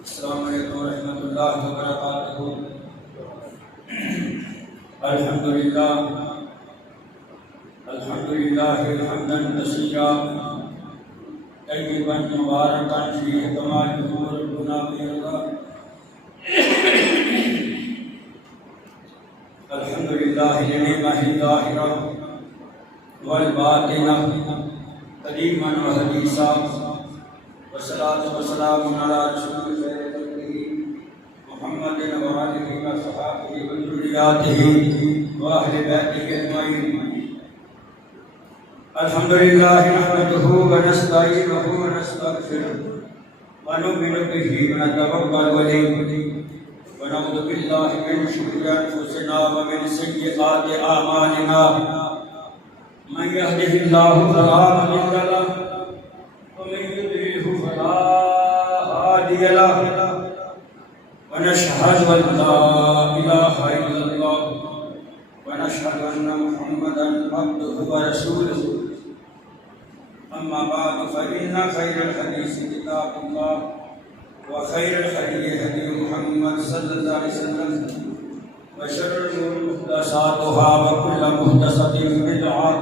السلام علیکم ورحمۃ اللہ وبرکاتہ۔ الحمدللہ حمدا کثیرا طیبا مبارکا فیہ کما یحب ربنا ویرضا۔ الحمدللہ لنعمہ الظاہرہ والباطنہ قدیما وحدیثا، والصلاة والسلام علی رسول خیر خلقہ محمد وآلہ وصحبہ وذریاتہ وأہل بیتہ اجمعین۔ الحمدللہ نحمدہ ونستعینہ ونستغفرہ ونؤمن بہ ونتوکل علیہ ونعوذ باللہ من شرور انفسنا ومن سیئات اعمالنا، من یہدہ اللہ فلا مضل لہ ومن يضلل فلا هادي له، ونشهد أن لا إله إلا الله ونشهد أن محمدا عبده ورسوله، أما بعد فإن خير الحديث كتاب الله وخير الهدي هدي محمد صلى الله عليه وسلم، وشر الأمور محدثاتها وكل محدثة بدعة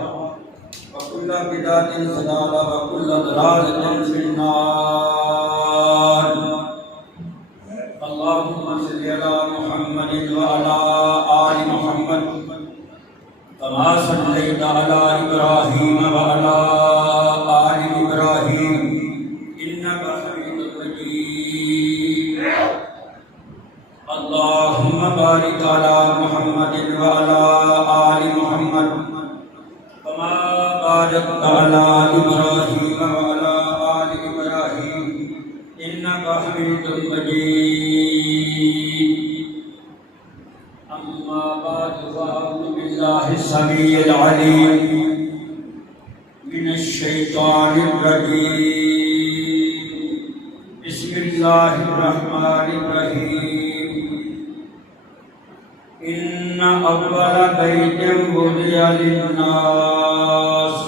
وكل بدعة ضلالة وكل ضلالة في النار۔ اللهم صل على محمد وعلى آل محمد كما صليت على إبراهيم وعلى آل إبراهيم إنك حميد مجيد۔ اللهم بارك على محمد وعلى آل محمد كما باركت على إبراهيم وعلى آل إبراهيم إنك حميد مجيد۔ أما بعد فأعوذ بالله السميع العليم من الشيطان الرجيم، بسم الله الرحمن الرحيم۔ إن أول بيت وضع للناس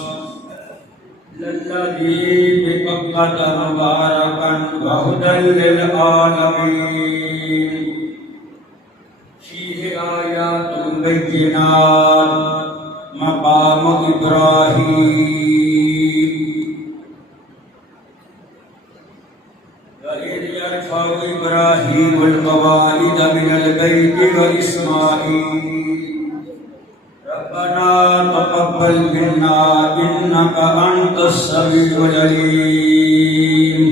للذي ببكة مباركا وهدى للعالمين، فيه آيات بينات مقام إبراهيم، وإذ يرفع إبراهيم القواعد من البيت وإسماعيل ربنا تقبل منا إنك أنت السميع العليم۔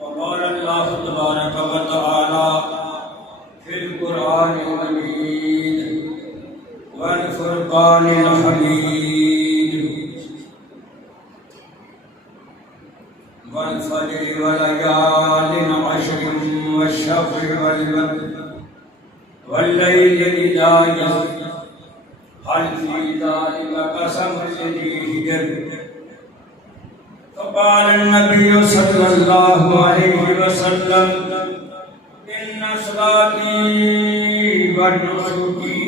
وقال الله تبارك وتعالى في القرآن المجيد والفرقان الحميد، والفجر وليال عشر والشفع والوتر والليل إذا يسر هل في ذلك قسم لذي حجر؟ فقال النبي صلى الله عليه وسلم إن صلاتي ونسكي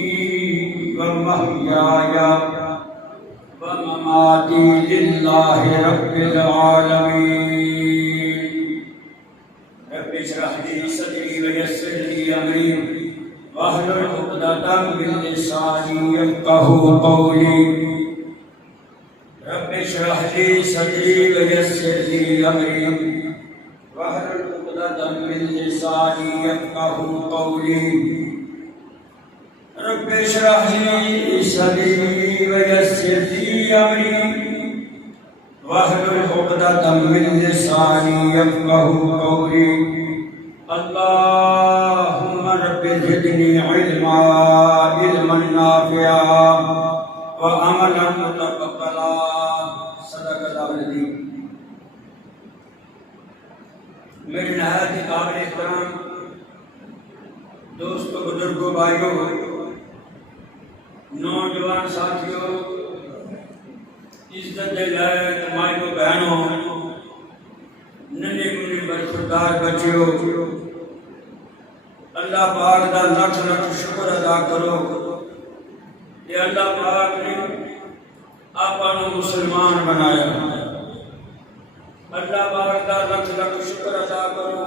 ومحياي ومماتي لله رب العالمين، رب اشرح لي صدري ويسر لي أمري واحلل عقدة من لساني يفقهوا قولي، رب اشرح لي صدري ويسر لي أمري واحلل عقدة من لساني يفقهوا قولي، رب اشرح لي صدري ويسر لي أمري واحلل عقدة من لساني يفقهوا قولي۔ اللهم رب زدني علما نافعا وعملا متقبلا، صدق اللہ العظیم۔ میرے نہایت قابل احترام دوستوں، بزرگوں، بھائیوں، نوجوان ساتھیوں، عزت لائق مائیوں، بہنوں، ننھے منھے برخوردار بچیوں، اللہ پاک دا لکھ لکھ شکر ادا کرو کہ اللہ پاک نے آپ مسلمان بنایا، اللہ پاک دا لکھ لکھ شکر ادا کرو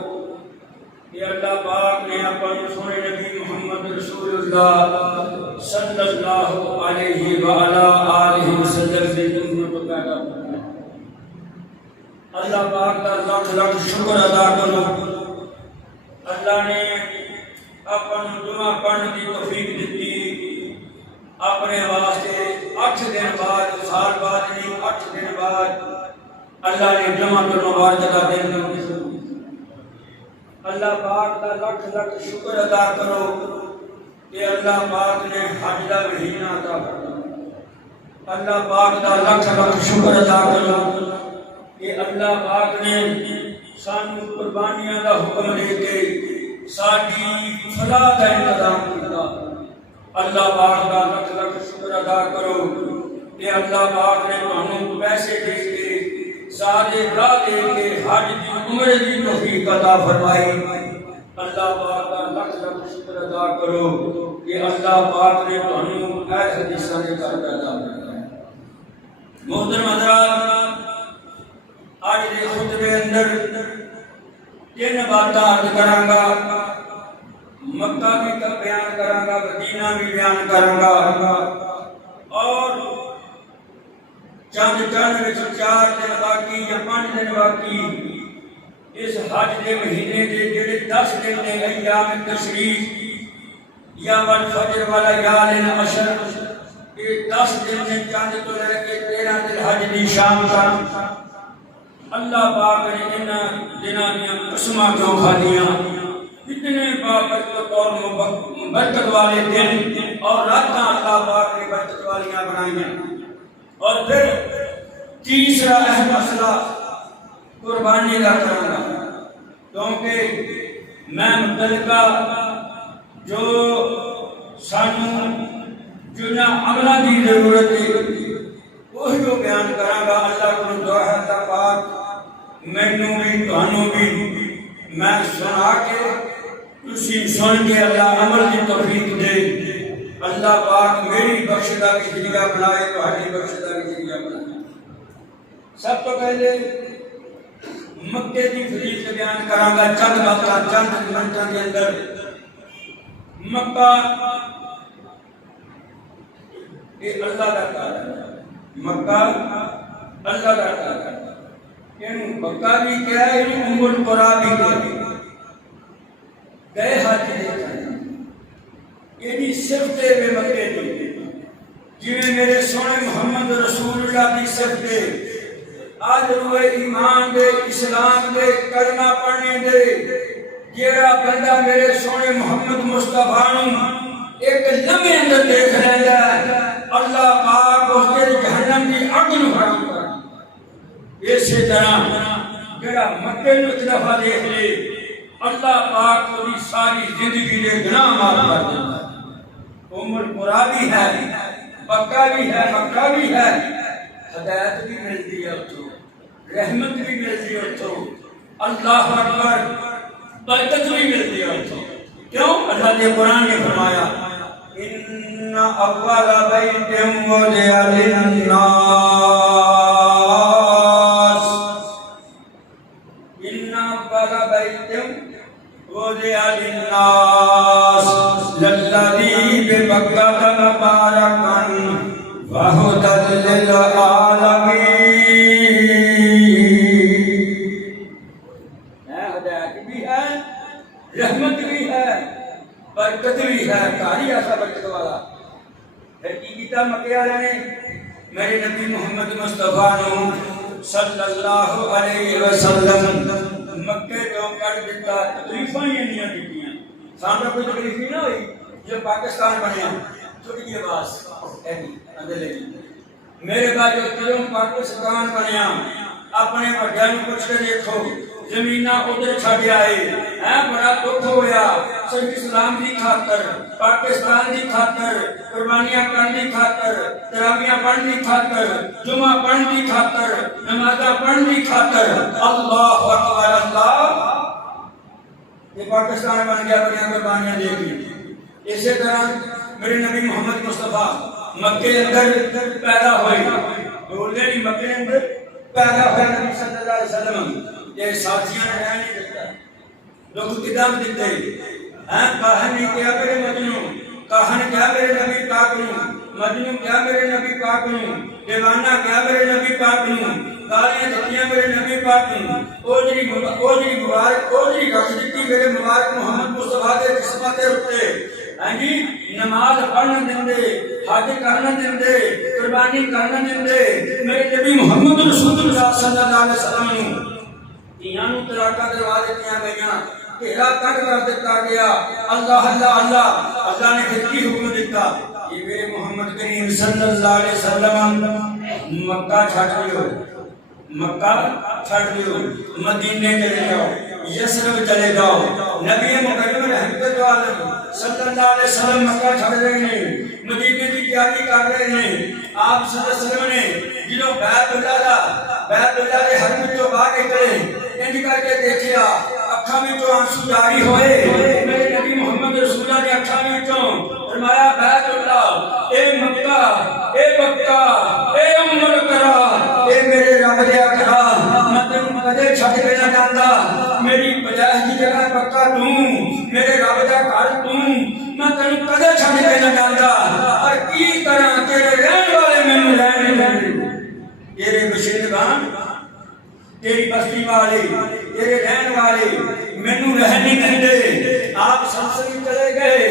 کہ اللہ پاک نے اپنے سونے نبی محمد رسول اللہ صلی اللہ علیہ وآلہ آلہ وسلم سے امت کو پیدا فرمایا۔ اللہ پاک دا لکھ لکھ شکر ادا کرو، اللہ نے اپن جمعہ پڑھنے کی توفیق دیتی، اپنے واسطے 8 دن بعد، سال بعد نہیں 8 دن بعد اللہ نے جمعہ مبارک کا دن کر۔ اللہ پاک کا لکھ لکھ شکر ادا کرو کہ اللہ پاک نے حج کا مہینہ عطا فرمایا۔ اللہ پاک کا لکھ لکھ شکر ادا کرو کہ اللہ پاک نے سانو قربانیاں کا حکم دے کے ساری فلاح کا انتظام کیا۔ اللہ پاک کا لکھ لکھ شکر ادا کرو کہ اللہ پاک نے تمہیں پیسے دے کے سارے راہ دے کے حج کی عمر کی توفیق عطا فرمائی۔ اللہ پاک کا لکھ لکھ شکر ادا کرو کہ اللہ پاک نے تمہیں ایسے حدیثاں دے کر پیدا فرمایا۔ محترم حضرات، آج کے خطبے اندر 3 باتاں عرض کراں گا۔ مکہ بھی کا بیان کراں گا، مدینہ بھی بیان کراں گا، اور چند وچ 4 دن باقی یا 5 دن باقی اس حج کے مہینے کے جڑے 10 دن نے ایام تشریق یا والفجر والیال عشر، یہ 10 دن نے چند تو لے کے 13 دن حج کی شام کا اللہ پاک نے ان دنوں میں قسماں کیوں کھادیاں، اتنے بابرکت اور برکت والے دن اور راتاں اللہ پاک نے برکت والیاں بنائیاں۔ اور پھر تیسرا اہم مسئلہ قربانی کا کروں گا، کیونکہ میں متعلقہ جو سانو جنہاں عملہ کی ضرورت ہے وہی جو بیان کراں گا۔ اللہ کو دعا ہے اللہ پاک مینوں بھی تانوں بھی میں سنا کے تسی سن کے اللہ عمل کی توفیق دے۔ اللہ پاک میری بخشدہ کی ذریعہ بنائے، تہاڈی بخشدہ کی ذریعہ بنائے۔ سب تو پہلے مکے کی فضیلت بیان کراں گا، چند باتاں چند منٹاں کے اندر۔ مکہ یہ اللہ کا گھر ہے، مکہ اللہ کا گھر ہے۔ یہ مکہ بھی کیا ہے، یہ ام القریٰ بھی کیا ہے۔ گئے حج دیکھیں یہ صفتے میں مکے دی، جنہیں میرے سونے محمد رسول اللہ کی صفتے آج روئے ایمان دے، اسلام دے، کلمہ پڑھنے دے، جیڑا بندہ میرے سونے محمد مصطفیٰ ایک لمحے اندر دیکھ رہا ہے، اللہ پاک اس کے جہنم کی اگ نو حرام کر۔ اسی طرح جڑا مکے نو ایک دفعہ دیکھ لے، اللہ پاک کو ساری زندگی دے گناہ معاف کر دیتا ہے۔ ام القریٰ بھی ہے، مکہ بھی ہے، مکہ بھی ہے، ہدایت بھی ملتی ہے اتھوں، رحمت بھی ملتی ہے اتھوں، اللہ اکبر برکت بھی ملتی ہے اتھوں۔ کیوں؟ اللہ نے قرآن میں فرمایا ان اول بیت وضع للناس، ان اول بیت وضع للناس للذی ببکۃ مبارکا وہدی للعالمین۔ ہدایت بھی ہے، رحمت بھی ہے، برکت بھی ہے، کاری ایسا برکت والا ہے کی کیتا مکے والے نے میرے نبی محمد مصطفیٰ نو صلی اللہ علیہ وسلم مکے تو کر دیتا۔ تکلیفاں ہی نہیں دیتیاں، سامنے کوئی تکلیف نہیں ہوئی۔ جو پاکستان بنیا چھوٹی جی آواز میرے بعد جو پاکستان بنیا، اپنے بڑیاں نو پوچھ کے دیکھو، زمیناں ادھر چھڈ آئے، بڑا دکھ ہویا، صرف اسلام کی خاطر، پاکستان کی خاطر، قربانیاں کرنے کی خاطر، تراویحاں پڑھنے کی خاطر، جمعہ پڑھنے کی خاطر، نمازاں پڑھنے کی خاطر۔ اللہ اکبر اللہ، یہ پاکستان بن گیا، بڑیاں قربانیاں دے دی۔ اسی طرح میرے نبی محمد مصطفیٰ مکے اندر پیدا ہوئے، بولنے نہیں مکے اندر پیدا ہوا نبی صلی اللہ علیہ وسلم یہ ساتھیاں نے رہ نہیں دیتا لوگ کتاب دیتے کہانی کیا میرے مجنوں کہانی کیا میرے نبی پاک نوں مجنوں کیا میرے نبی پاک نوں دیوانہ کیا میرے نبی پاک نوں گالیاں دیتیاں میرے نبی پاک نوں اوجری مبارک اوجری رکھ دیتی میرے مبارک محمد مصطفیٰ دے جسمہ تے اٹھتے جی نماز پڑھنا دیں دے حج کرنا دیں دے قربانی کرنا دیں دے میرے نبی محمد رسول اللہ صلی اللہ علیہ وسلم نوں تیاں نوں طلاقاں دلوا دتیاں گئیاں تیرا تک کر دیتا گیا اللہ اللہ اللہ اللہ نے پھر کی حکم دیتا یہ میرے محمد کریم صلی اللہ علیہ وسلم مکہ چھٹ لیو مکہ چھٹ لیو مدینے چلے جاؤ یسرب چلے جاؤ نبی مکرم رحمت عالم صلی اللہ علیہ وسلم مکہ چھٹ رہے ہیں مدینے کی تیاری کر رہے ہیں آپ صلی اللہ علیہ وسلم نے جنہوں بیت اللہ دے حرم وچوں باہر نکلے انج کر کے دیکھیا اکھاں وچوں آنسو جاری ہوئے میرے نبی محمد رسول اللہ نے اکھاں وچوں فرمایا بیت اللہ اے مکہ اے مکہ اے ام القرا اے میرے رب دے اکھا میں تینوں کدے چھڈ کے نہ جاندا میری بجائے دی جگہ پکا تو میرے رب دا گھر تو میں تینوں کدے چھڈ کے نہ جاندا اور کی طرح تیرے رہن والے مینوں رہن دے تیرے بشندگان تیری بستی والے تیرے رہن والے مینوں رہن نہیں دے آپ سلسلے چلے گئے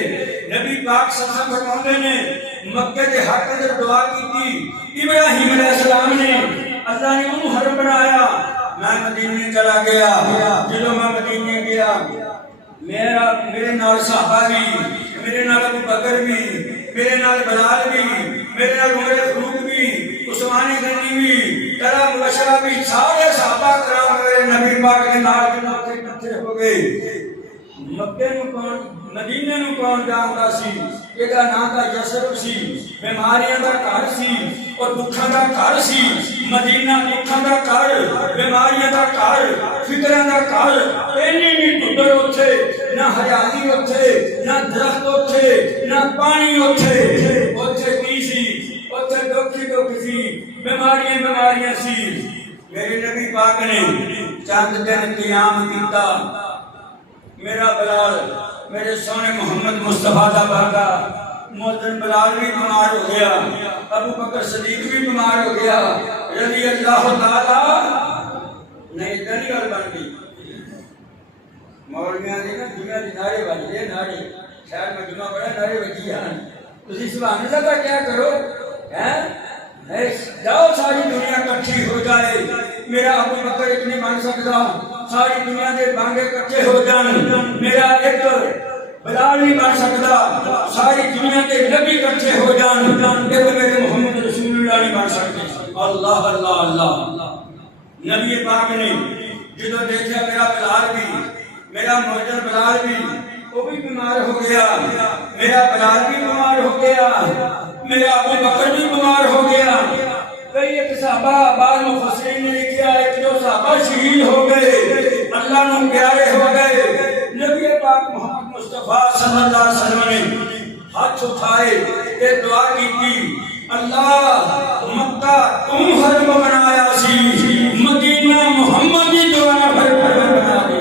نبی پاک صلی اللہ علیہ وسلم فرماتے نے مکے کے حق اندر دعا کی تھی ابراہیم علیہ السلام نے اللہ نے انہوں حرم بنایا میں مدینے چلا گیا جدوں میں مدینے گیا میرے نال صحابہ بھی میرے نال ابو بکر بھی میرے نال بلال بھی میرے نال عمر فاروق بھی عثمان غنی بھی طلحہ مبشرہ بھی سارے صحابہ کرام میرے نبی پاک کے نال اکٹھے ہو گئے مکے نوں کون مدینے نوں کون جاندا سی ایدا نام دا یسرب سی بیماریاں دا گھر سی اور دکھاں دا گھر سی مدینہ دکھاں دا گھر بیماریاں دا گھر فکراں دا گھر اینی نہیں ٹڈر اوتھے نہ ہریالی اوتھے نہ درخت اوتھے نہ پانی اوتھے اوتھے کی سی اوتھے دکھ سی بیماریاں سی میرے نبی پاک نے چند دن قیام کیتا میرا بلال میرے سونے محمد مصطفیٰ دا باغا مؤذن بلال بھی بیمار ہو گیا ابو بکر صدیق بھی بیمار ہو گیا رضی اللہ تعالی نہیں اتنی گل بن گئی مولویاں دی نا دنیا دی نعرے بجدے نعرے شاید مجمع بڑا نعرے بجی ہیں تسی سبحان اللہ کا کیا کرو جاؤ ساری دنیا کٹھی ہو جائے میرا ابو بکر اتنی بن سکتا ساری دنیا دے بانگے کٹھے ہو جان میرا ایک بلال نہیں بن سکتا ساری دنیا کے نبی کٹھے ہو جان ایک میرے محمد رسول اللہ نہیں بن سکتے اللہ اللہ اللہ نبی پاک نے جدو دیکھا میرا بلال بھی میرا موجر بلال بھی وہ بھی بیمار ہو گیا میرا بلال بھی بیمار ہو گیا میرا ابو بکر بھی بیمار ہو گیا کئی ایک صحابہ بعض مفسرین نے لکھا ایک جو صحابہ شہید ہو گئے اللہ نو پیارے ہو گئے نبی پاک محمد مصطفیٰ صلی اللہ علیہ وسلم نے ہاتھ اٹھائے تے دعا کی تھی اللہ مکہ تم حرم بنایا سی مدینہ محمد کی دعا بنا دے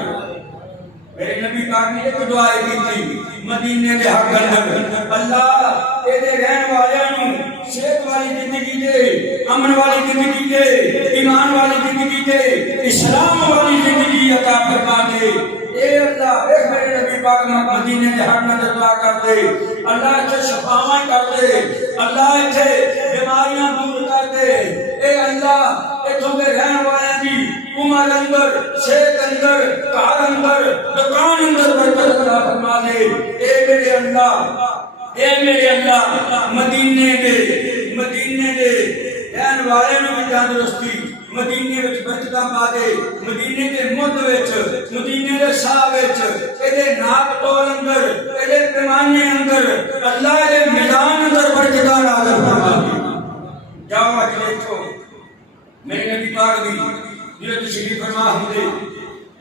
میرے نبی پاک نے ایک دعا کی تھی مدینے کے حق اندر اللہ تیرے رہن والوں نوں صحت والی زندگی دے امن والی زندگی دے ایمان والی زندگی دے اسلام والی زندگی عطا فرما دے اے اللہ اے میرے نبی پاک مدینے کے حق اندر دعا کر دے اللہ اتھے شفاواں کر دے اللہ اتھے بیماریاں دور کر دے اے اللہ اتھوں دے رہن والوں دی عمر اندر صحت اندر گھر اندر دکان اندر برکت عطا فرما دے اے میرے اللہ مدینے دے رہن والے نوں بھی تندرستی مدینے وچ برکتاں پا دے مدینے دے مدھ وچ مدینے دے ساہ وچ اے دے ناک ٹول اندر اے دے پیمانے اندر اللہ دے میدان اندر برکتاں نازل فرما دے جاؤ اج دیکھو میرے نبی پاک دی جو تشریف فرما ہوندے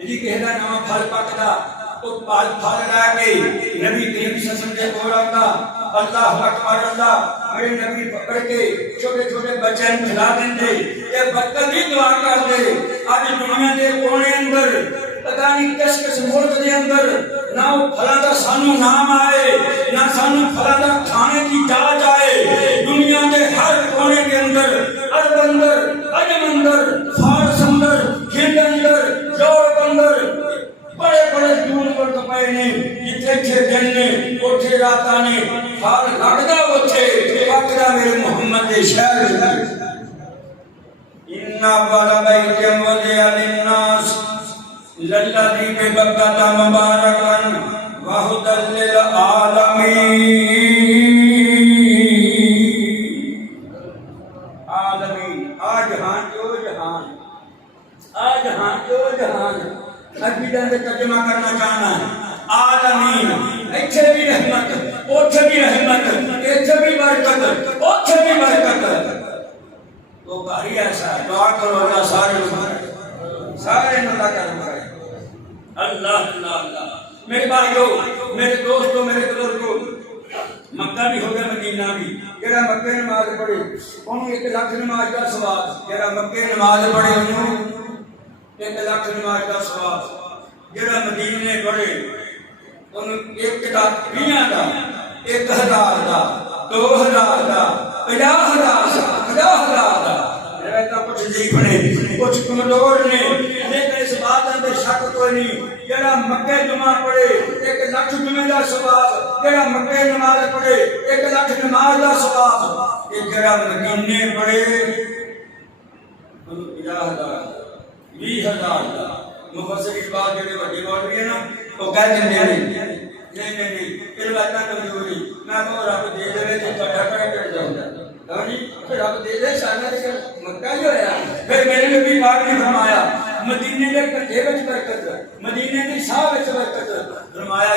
جی کہے دا نام پھل پکدا او پھل لے کے نبی کریم صلی اللہ علیہ وسلم دے کول آندا اللہ اکبر اللہ میرے نبی پکڑ کے چھوٹے چھوٹے بچے کھلا دیں یہ برکت ہی دعا کر دے آج دنیا کے کونے اندر پتہ نہیں کس ملک کے اندر نہ وہ پھلاں دا سانو نام آئے نہ سانو پھلاں دا کھانے کی جاچ آئے دنیا کے ہر کونے کے اندر عرب اندر عجم اندر فارس اندر ہند اندر یورپ اندر بڑے بڑے دور ملک پے نے جتھے جتھے دن نے اوتھے راتاں نے حال لگدا اوتھے وقدا میرے محمد دے شہر ان اول بیت وضع للناس للذی ببکۃ مبارکا وہدی للعالمین جہان جو جہان جہان جو جہان عربی کا ترجمہ کرنا چاہنا ہے عالمین ایتھے بھی رحمت اوتھے بھی رحمت ایتھے بھی برکت اوتھے بھی برکت تو بھاری ایسا دعا کرو اللہ سارے اللہ کرم کرے اللہ اللہ اللہ میرے بھائیو میرے دوستو میرے بزرگو مکہ بھی ہو گیا مدینہ بھی جڑا مکے نماز پڑھے انہوں 1 لاکھ نماز کا ثواب جڑا مکے نماز پڑھے انہوں 1 لاکھ نماز کا ثواب جڑا مدینے پڑھے انہوں 1 لاکھ 20 کا 1000 کا 2000 کا 50,000 کا رہتا کچھ ضعیف نے کچھ کمزور نے لیکن اس بات اندر شک کوئی نہیں جڑا مکے جمعہ پڑھے 1 لاکھ جمعے کا ثواب جڑا مکے نماز پڑھے 1 لاکھ نماز کا ثواب یہ جڑا مدینے پڑھے 50,000 20,000 کا مفسر اس بات جڑے بڑے مولوی ہیں نا وہ کہہ دیں نہیں پھر باتاں کمزوری میں تو رب دے دے تے تہاڈا کر جاؤں ہاں جی رب دے دے سارا تے مکہ جو ہے پھر میرے نبی پاک نے فرمایا مدینے دے کٹھے وچ برکت مدینے دی ساہ وچ برکت فرمایا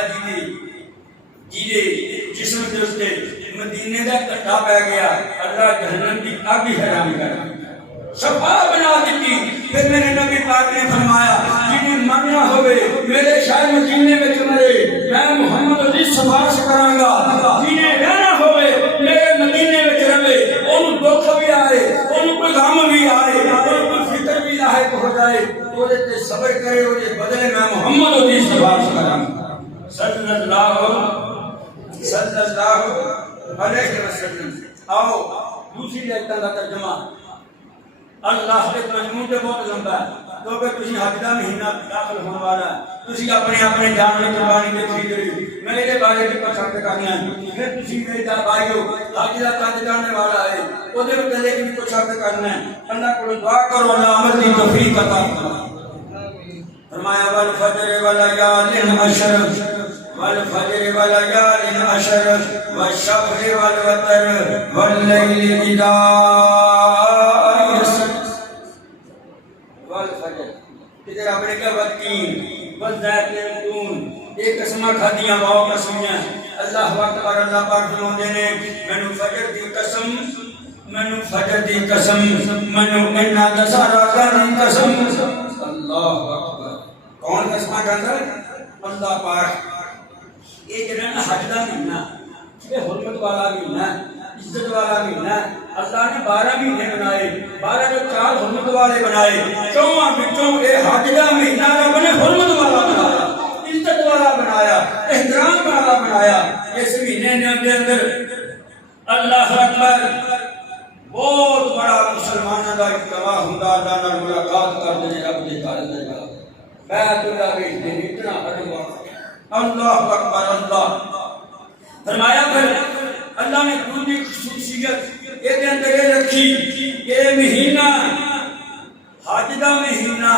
جی جسم دے اوتے مدینے دا کٹھا پہ گیا اللہ جہنم دی آگ بھی حرام کر شفا بنا دیتی پھر میرے نبی پاک نے فرمایا جنہیں مرنا ہوئے میرے شاہ مدینے میں مرے میں محمد علی سفارش کراں گا جنہیں رہنا ہوئے میرے مدینے میں رہے انہوں دکھ بھی آئے انہوں کوئی غم بھی آئے انہوں کوئی فکر بھی لاحق ہو جائے تو تے صبر کرے اور یہ بدلے میں محمد علی سفارش کراں صلی اللہ علیہ وسلم آؤ دوسری آیت کا ترجمہ اللہ کے مضمون تے بہت لمبا ہے کیونکہ تسی حج دا مہینہ داخل ہونے والا ہے تسی اپنے جان میں قربانی دے خریدری میں یہ بارے میں پسند کرنا ہے پھر تسی میرے دا بھائیو حج دا چند جانے والا ہے او دے متعلق بھی کچھ عرض کرنا ہے اللہ کو دعا کرو اللہ عمل کی توفیق عطا فرمائے فرمایا والفجر وليال عشر والفجر وليال عشر والشفع والوتر والليل إذا ادھر اپنے کیا والتین والزیتون ایک قسمہ کھادیاں واؤ قسمیاں اللہ اکبر اللہ پاک فرماتے ہیں مینوں فجر دی قسم مینوں فجر دی قسم مینوں انا دسارا دی قسم اللہ اکبر کون قسمہ کہتا ہے اللہ پاک یہ جڑا حج دا مہینہ یہ حرمت والا مہینہ عزت والا مہینہ اللہ نے 12 مہینے بنائے 12 جو 4 حرمت والے بنائے 4 وچوں اے حج دا مہینہ رب نے حرمت والا بنایا عزت والا بنایا احترام والا بنایا اس مہینے دے اندر اللہ اکبر بہت بڑا مسلمانوں دا اجتماع ہوندا اللہ نال ملاقات کردے نے رب دے گھر دے نال بیت اللہ وچ اتنا حرم اللہ اکبر اللہ فرمایا پھر اللہ نے دوسری خصوصیت یہ اندر یہ رکھی یہ مہینہ حج دا مہینہ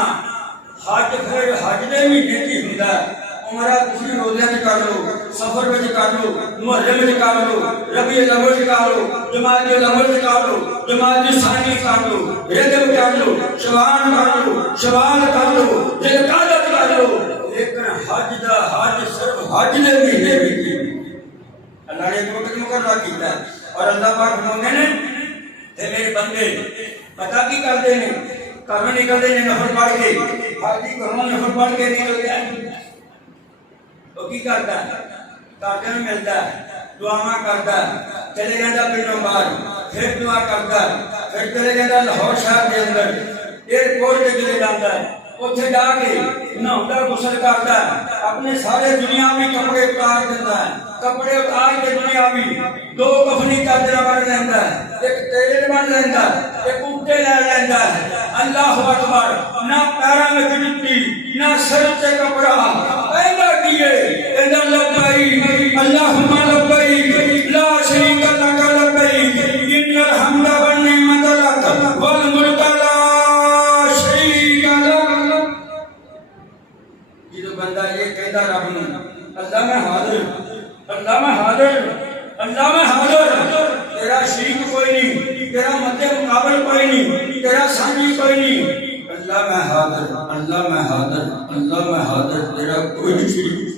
حج پھر حج دے مہینے کی ہوندا ہے عمرہ تسی روزے تے کر لو سفر وچ کر لو محرم وچ کر لو ربیع الاول وچ کر لو جمادی الاول وچ کر لو جمادی ثانی کر لو رجب کر لو شعبان کر لو شوال کر لو ذوالقعدہ کر لو لیکن حج دا حج صرف حج دے مہینے وچ اللہ نے ایک وقت مقررہ کیتا ہے اور اللہ پاک فرماتے ہیں اے میرے بندے پتہ کی کرتے ہیں گھروں نکلتے ہیں نفل پڑھ کے حاجی گھروں نفل پڑھ کے نکلتے ہیں تو کی کرتا ہے تاکہ ملتا ہے دعا کرتا ہے چلے جاتا پنڈوں باہر پھر دعا کرتا ہے پھر چلے جاتا لاہور شہر کے اندر ایئرپورٹ پہ چلے جاتا ہے اتنے جا کے نہاتا غسل کرتا ہے اپنے سارے دنیاوی کپڑے اتار دیتا ہے کپڑے اتار کے دنیاوی دو کفنی چادر بن لینا ہے ایک تیل بن لینا ہے ایک اٹھے لے لینا ہے اللہ اکبر نہ پیروں میں جوتی نہ سر سے کپڑا پیدا کیے اذا لبیک اللہم لبیک لا شریک لک لبیک ان الحمد والنعمت لک والملک لا شریک لک جو بندہ یہ کہتا رب نے اللہ میں حاضر اللہ میں حاضر اللہ میں حاضر تیرا شریک کوئی نہیں تیرا مد مقابل کوئی نہیں تیرا سانجی کوئی نہیں اللہ میں حاضر اللہ میں حاضر اللہ میں حاضر تیرا کوئی نہیں شریک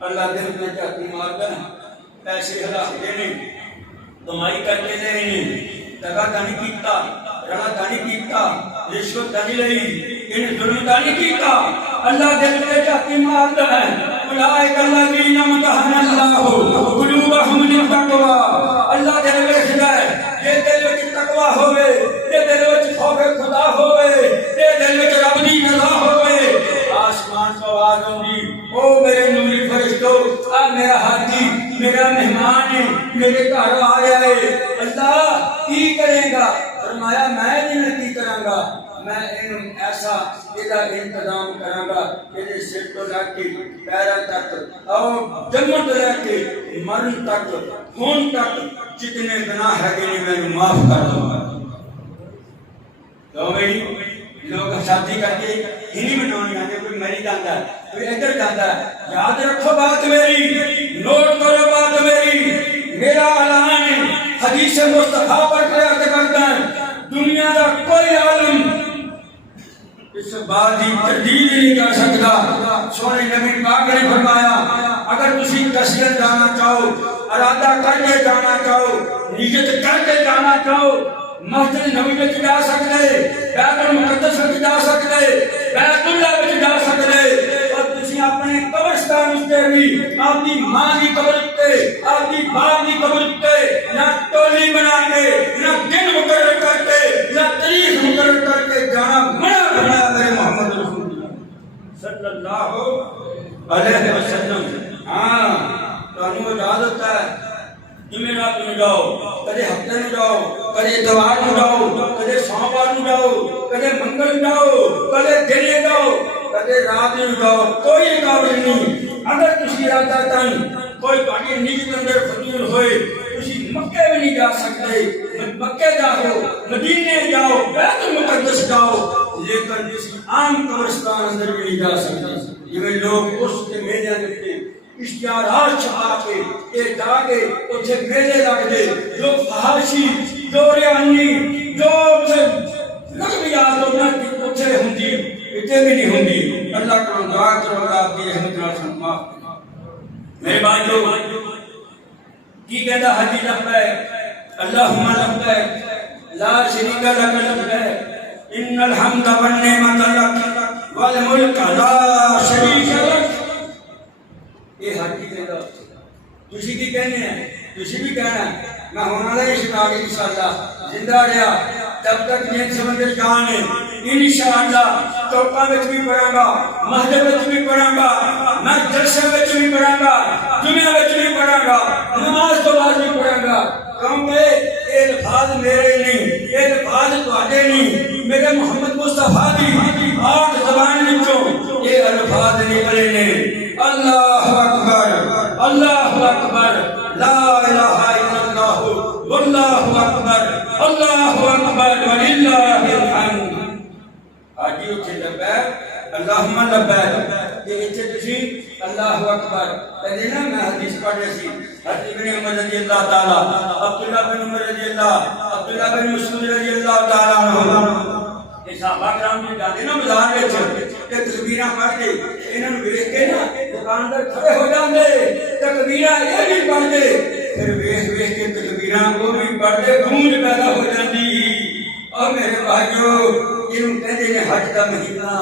اللہ دل میں چاہتی مارتا ہے پیسے ہلاک دینے کمائی کر کے دے نہیں دگا دانی کیتا رڑا دانی کیتا رشوت دانی لئی ان ظلم دانی کیتا اللہ دل میں چاہتی مارتا ہے اولئک الذین امتحن اللہ قلوبہم للتقوی اللہ دل میں ہدایت ہے یہ دل میں تقوی ہوئے یہ دل میں خوف خدا ہوئے یہ دل میں رب دی رضا ہوئے آسمان کو آواز ہوگی او میرے نوری فرشتو آ میرا حاجی میرا مہمان ہے میرے گھر آیا ہے اللہ کی کرے گا فرمایا میں نہیں کی کروں گا میں ایسا انتظام کروں گا کہ سر تو لے کے پیروں تک اور جنم تو لے کے مرن تک خون تک جتنے گناہ ہے کہ میں معاف کر دوں گا تو بھائی لوگ شادی کر کے ہی منانے آتے کوئی مری جاتا ہے کوئی ادھر جاتا ہے یاد رکھو بات میری نوٹ کرو بات میری میرا اعلان حدیث مصطفیٰ پر قیاس کرتا ہے دنیا کا کوئی عالم اس بات کی تردید نہیں کر سکتا سونے نبی پاک نے فرمایا اگر تسی کثرت جانا چاہو ارادہ کر کے جانا چاہو نیت کر کے جانا چاہو مسجد نبی میں جا سکتے بیت المقدس میں جا سکتے بیت اللہ میں جا سکتے اور تسی اپنے قبرستان تے بھی آپ کی ماں کی قبر تے آپ کی باپ کی قبر تے نہ ٹولی بنا کے نہ دن مقرر کر کے نہ تاریخ مقرر کر کے جانا منع کرنا میرے محمد رسول اللہ صلی اللہ علیہ وسلم ہاں تو اجازت ہے جمعرات میں جاؤ کدے ہفتے میں جاؤ کدے اتوار میں جاؤ کدے سوموار میں جاؤ کدے منگل جاؤ کدے دن جاؤ کدے رات میں جاؤ کوئی رکاوٹ نہیں اگر کسی ارادہ کریں کوئی تہاڈی نیت کے اندر فضول ہوئے تسی مکے میں نہیں جا سکتے مکے جاؤ مدینے جاؤ بیت المقدس جاؤ لیکن کسی عام قبرستان اندر بھی نہیں جا سکتے یہ لوگ اس کے میلے دیتے اشتہارات چھپا کے یہ جا کے اتنے میلے لگ دے جو فحاشی جو ریانی جو لغویات اتنے ہوندی اتنے بھی نہیں ہوندی اللہ کو دعا کرو اللہ آپ کی رحمت نال معاف میرے بھائیو کی کہتا حجی لبیک اللہم لبیک لا شریک لک لبیک ان الحمد والنعمت لک والملک لا شریک لک یہ حج کی کہتا تسی کی کہنے ہیں تسی بھی کہنا ہے میں ہونا لے شکاگی انشاءاللہ زندہ رہا جب تک یہ سمجھ جان ہے انشاءاللہ چوکا میں بھی پڑھاں گا مسجد میں بھی پڑھاں گا میں جلسے میں بھی پڑھاں گا جمعہ میں بھی پڑھاں گا نماز تو بعد بھی پڑھاں گا کیونکہ یہ الفاظ میرے نہیں یہ الفاظ تہاڈے نہیں میرے محمد مصطفیٰ دی آٹھ زبان وچوں یہ الفاظ نکلے نے اللہ اکبر اللہ اکبر لا الہ الا اللہ واللہ اکبر اللہ اکبر وللہ الحمد آجی اچھے لبیک اللہم لبیک یہ اچھے تسی اللہ اکبر پہلے نا میں حدیث پڑھ رہی سی حضرت ابن عمر رضی اللہ تعالیٰ عبداللہ بن عمر رضی اللہ عبداللہ بن مسعود رضی اللہ تعالیٰ عنہ یہ صحابہ کرام جو جاتے نا بازار وچ تے تکبیراں پڑھ کے انہاں نوں ویکھ کے نا دکاندار کھڑے ہو جاندے تکبیراں یہ بھی پڑھدے پھر ویکھ ویکھ کے تکبیراں وہ بھی پڑھدے گونج پیدا ہو جاندی اور میرے بھائیو جنوں کہندے نے حج دا مہینہ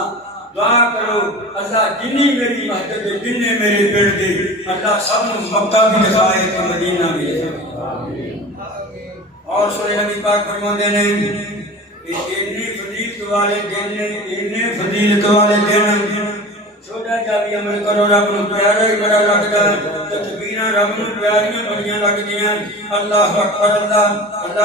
دعا کرو اللہ جنی میری مسجد دے جننے میرے پیڑ دے اللہ سب نو مکہ بھی دکھائے تے مدینہ بھی دکھائے۔ اور سورہ نبی پاک فرماتے ہیں اتنی فضیلت والے دن اتنے فضیلت والے دن چھوٹا جا بھی عمل کرو رب نو پیارا ہی بڑا لگدا تکبیراں رب نو پیاریاں بڑیاں لگدیاں اللہ اکبر اللہ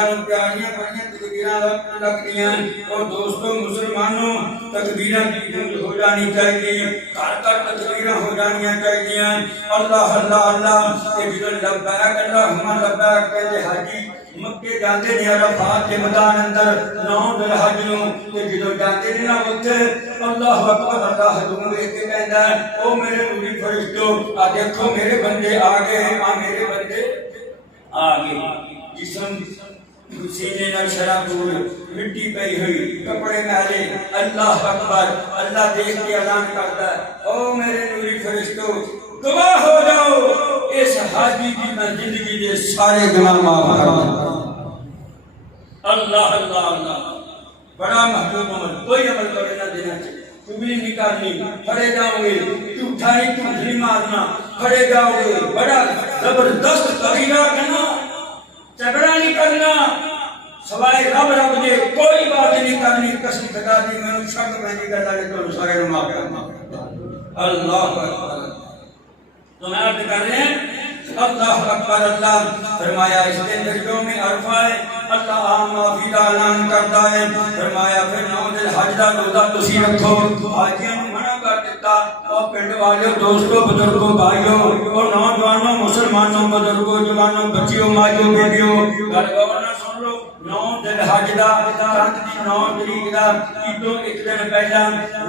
نو پیاریاں بڑیاں تکبیراں لگدیاں۔ اور دوستو مسلمانوں تکبیراں کی گونج ہو جانی چاہیے گھر گھر تکبیراں ہو جانیاں چاہیے اللہ اللہ اللہ تے جدوں لبیک اللہم لبیک کہندے حاجی مکے جاندے نے عرفات کے میدان اندر 9 ذی الحج نوں تے جدوں جاندے نے نا اوتھے اللہ اکبر اللہ حضور ویکھ کے کہندا ہے او میرے نوری فرشتو آ دیکھو میرے بندے آ گئے میرے بندے آ گئے۔ جسم سینے نال شرابور مٹی پئی ہوئی کپڑے میلے اللہ اکبر اللہ دیکھ کے اعلان کرتا ہے او میرے نوری فرشتو گواہ ہو جاؤ اس حاجی کی میں زندگی دے سارے گناہ معاف کر دوں۔ اللہ اللہ اللہ بڑا محبوب عمل کوئی عمل کرے نہ دینا چاہیے چگلی نہیں کرنی کھڑے جاؤ گے جھوٹا نہیں مارنا کھڑے جاؤ گے بڑا زبردست کبیرہ کرنا جھگڑا نہیں کرنا سوائے رب رب دے کوئی بات نہیں کرنی قسم خدا دی میں شک میں نہیں کرتا کہ تم سارے نو معاف کرنا اللہ اکبر۔ تو میں عرض کر رہے ہیں اللہ اکبر اللہ فرمایا اس دن یوم عرفہ ہے اللہ عام معافی کا اعلان کرتا ہے فرمایا پھر 9 ذی الحج دا روزہ تسی رکھو حاجیاں نوں منع کر دیتا اور پنڈ والے دوستو بزرگوں بھائیوں اور نوجوانوں مسلمانوں بزرگوں جوانوں بچیوں مائیوں بیٹیوں گل گورنا سن لو 9 ذی الحج دا چاند دی 9 تاریخ دا عیدوں ایک دن پہلا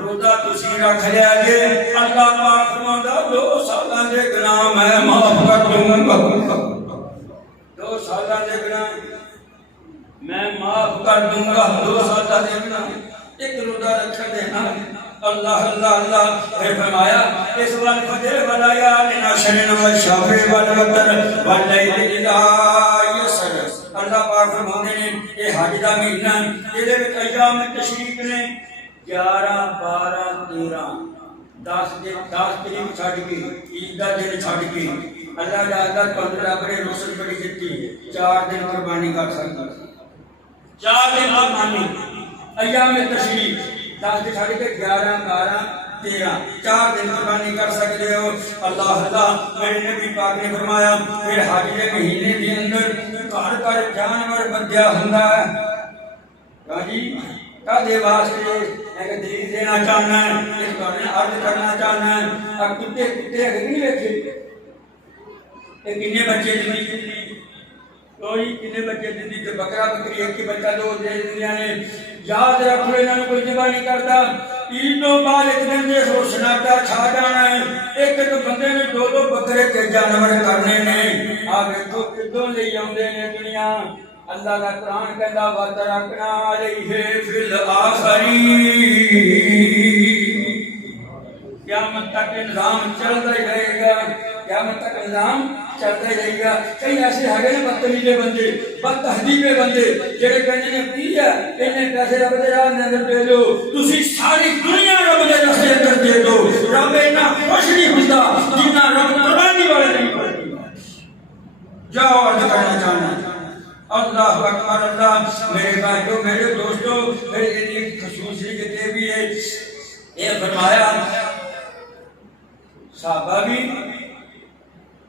روزہ تسی رکھ لیا جے اللہ پاک فرماتا 2 سالاں دے گناہ میں معاف کر دوں گا 2 سالاں دے گناہ میں معاف کر دوں گا 2 سالاں دے گناہ ایک روزہ رکھ دینا اللہ اللہ اللہ پھر فرمایا اس والفجر واللیال عشر والشفع والوتر واللیل اذا یسر اللہ پاک فرماتے ہیں یہ حج دا مہینہ یہ دے وچ ایام تشریق نے 11 12 13 10 تاریخ چھڈ کے عید دا دن چھڈ کے اللہ جاتا 15 بڑے رسل بڑی دیتی 4 دن قربانی کر سکتا 4 دن قربانی ایام تشریق 10 چھڈ کے 11 12 13 4 دن قربانی کر سکتے ہو اللہ اللہ میرے نبی پاک نے فرمایا پھر حج کے مہینے کے اندر گھر گھر جانور بدیا ہوندا ہے جی کدے واسطے ایک دلیل دینا چاہنا ہے اس بارے میں عرض کرنا چاہنا ہے اب کتے نہیں ویکھے یہ کنے بچے دی کوئی کنے بچے دی تے بکرا بکری ایک ہی بچہ 2 دے دنیا نے یاد رکھ لو انہاں کوئی ذبح نہیں کرتا عید تو بعد ایک دن دے ہو سناٹا چھا جانا ہے ایک بندے نے 2 بکرے تے جانور کرنے نے آ ویکھو کدوں لے آوندے نے دنیا اللہ کا قرآن کہتا وَتَرَكْنَا عَلَيْهِ فِي الْآخِرِينَ قیامت تک نظام چلتا ہی رہے گا قیامت تک نظام چلتا ہی رہے گا کئی ایسے ہیں نا بدتمیزے بندے بد تہذیبے بندے جڑے کہتے ہیں پی ہے انہیں پیسے رب دے راہ اندر دے دو تسی ساری دنیا رب دے راستے اندر دے دو رب اتنا خوش نہیں ہوتا جتنا رب قربانی والے نہیں کرتی جاؤ عرض کرنا چاہنا اللہ اکبر اللہ میرے بھائیوں میرے دوستوں میرے ایک خصوصی کہتے بھی ہے یہ فرمایا صحابہ بھی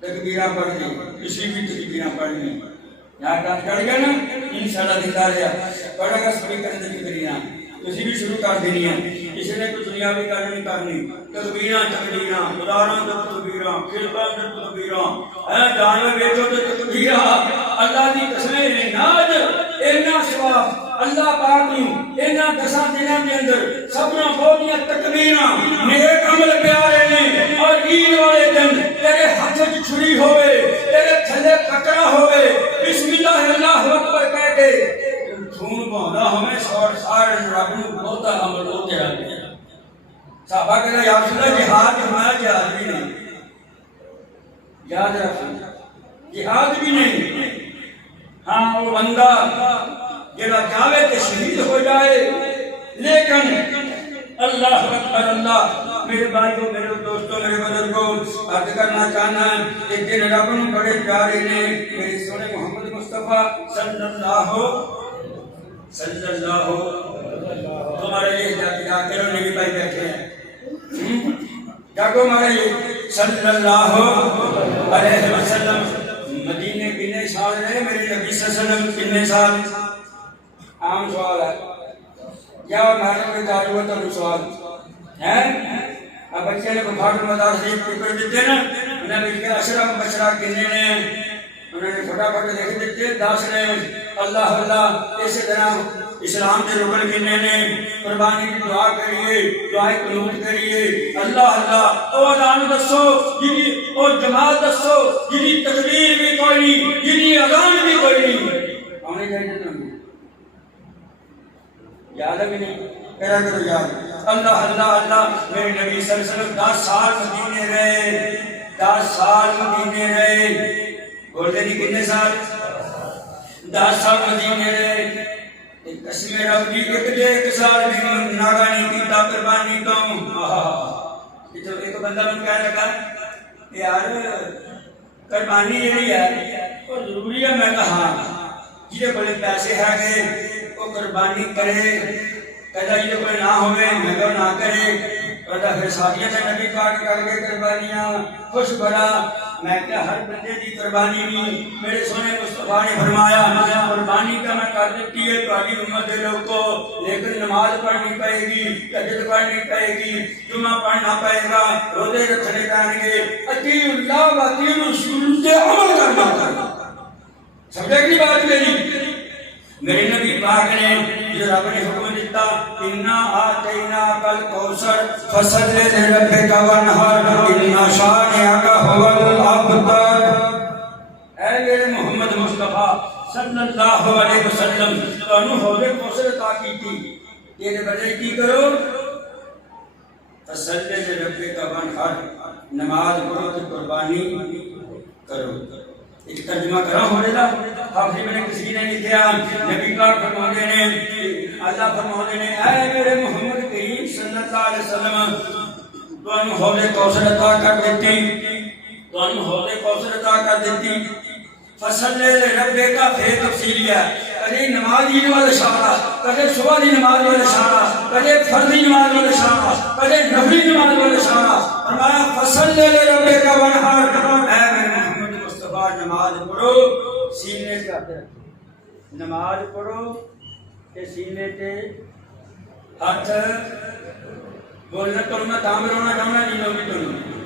تکبیرہ پڑھنی کسی بھی تکبیرہ پڑھنی یہاں کام کر گیا نا انشاءاللہ دکھا رہا پڑھا گا سبھی کرنے تکبیرہ کسی بھی شروع کر دینی ہے کسی نے کچھ دنیا بھی کرنی تکبیرہ تکبیرہ مدارہ تکبیرہ کھلبہ تکبیرہ جانور بیٹھو تکبیرہ اللہ دی قسمیں ناج اینا ثواب اللہ پاک نے اینا 10 دنوں کے اندر سبنا بہتیاں تکبیراں نیک عمل پیارے نے اور عید والے دن تیرے ہاتھ وچ چھری ہوئے تیرے تھلے ککڑا ہوئے بسم اللہ اللہ اکبر کہہ کے خون بہنا ہمیں سارے رب نو بہت عمل ہو کے رکھ دیا صحابہ کہنا یا رسول اللہ جہاد ہمارا جہاد بھی نہیں یاد رکھنا جہاد بھی نہیں ہاں وہ بندہ جڑا جاوے تے شہید ہو جائے لیکن اللہ اکبر اللہ۔ میرے بھائیوں، میرے دوستوں، میرے بزرگوں، عرض کرنا چاہنا ایک دن رب نوں بڑے پیارے نے میرے سونے محمد مصطفیٰ صلی اللہ تمہارے لیے جا کے نبی بھائی بیٹھے ہیں، جاگو ہمارے لیے صلی اللہ علیہ وسلم۔ مدینے کتنے سال رہے میرے نبی صلی اللہ علیہ وسلم؟ کتنے سال؟ عام سوال ہے یا ہمارے کوئی تعلق ہے تو سوال ہے؟ اب بچے نے بخار مدار سے پیپر دیتے نا، انہیں بھی کہ اشرف بشرا کتنے نے، انہوں نے فٹافٹ لکھ دیتے 10 نے۔ اللہ اللہ اسی طرح اسلام کے رکن کتنے نے؟ قربانی کی دعا کریے، دعائے قنوت کریے۔ اللہ اللہ او اذان دسو جی، او جماعت دسو جی، تکبیر بھی کوئی نہیں جی، اذان بھی کوئی نہیں، آنے چاہیے تو یاد ہے کہ نہیں؟ کہا کرو یاد۔ اللہ اللہ اللہ میرے نبی صلی اللہ علیہ وسلم 10 سال مدینے رہے، 10 سال مدینے رہے، بولتے نہیں کتنے سال؟ 10 سال مدینے رہے۔ قسم رب دی ایک سال بھی ناگا نہیں کیتا قربانی تو ایک بندہ من کہنے لگا یار قربانی جڑی ہے وہ ضروری ہے؟ میں کہا ہاں، جی بڑے پیسے ہے گئے وہ قربانی کرے، کہتا جی کوئی نہ ہوئے میں کہا نہ کرے، کہتا پھر ساتھیاں نے نبی پاک کر کے قربانیاں خوش بڑا۔ میں کہا ہر بندے دی قربانی نہیں، میرے سونے مصطفیٰ نے فرمایا قربانی کا میں کر دیتی ہے تمہاری امت کے لوگ کو، لیکن نماز پڑھنی پڑے گی، تہجد پڑھنی پڑے گی، جمعہ پڑھنا پڑے گا، روزے رکھنے پڑیں گے، اطیعوا اللہ و اطیعوا الرسول سے عمل کرنا پڑے گا۔ سمجھے کہ بات میری؟ میرے نبی پاک نے جو رب نے حکم دیتا انا آتیناک الکوثر فصل لربک وانحر ان شانئک هو الابتر۔ اے میرے محمد مصطفیٰ صلی اللہ علیہ وسلم، تانوں حوض کوثر عطا کیتی، تیرے بدلے کی کرو؟ فصل لربک وانحر، نماز پڑھو تو قربانی کرو۔ ایک ترجمہ کرا ہو رہا حافظ میں نے کسی نے لکھیا نبی پاک فرماتے ہیں اللہ فرماتے ہیں اے میرے محمد کریم صلی اللہ علیہ وسلم تانوں حوض کوثر عطا کر دیتی، تانوں حوض کوثر عطا کر دیتی۔ فصل لربک پھر تفصیل ہے، کدے نماز ہی والے اشارہ، کدے صبح دی نماز والے اشارہ، کدے فرضی نماز والے اشارہ، کدے نفلی نماز والے اشارہ۔ فرمایا فصل لربک وانحر، اے میرے نماز پڑھو سینے سے ہاتھ رکھو، نماز پڑھو تے سینے تے ہاتھ بولنا تو میں دام رونا چاہنا نہیں لوگی تو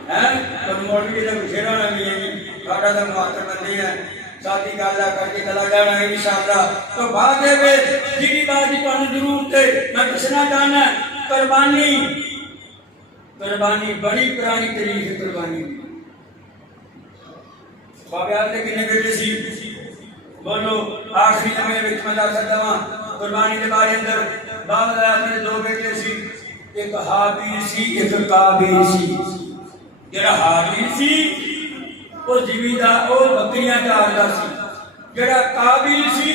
ہے تو مولوی دا بشیرا نہیں ہے ساڈا دا مہاتر بندے ہے ساتھی گالا کر کے چلا جانا ہے انشاءاللہ۔ تو بعد دے جی بات دی تانوں ضرورت ہے میں دسنا چاہنا قربانی، قربانی بڑی پرانی تاریخ ہے قربانی۔ بابے آتے کنے بیٹے سی بولو آخری جمعے میں میں دار کرتا ہوں قربانی کے بارے اندر باب آیات میں 2 بیٹے سی، ایک حابیل سی ایک قابیل سی۔ جڑا حابیل سی وہ زمیندار وہ بکریاں چاردا سی، جڑا قابیل سی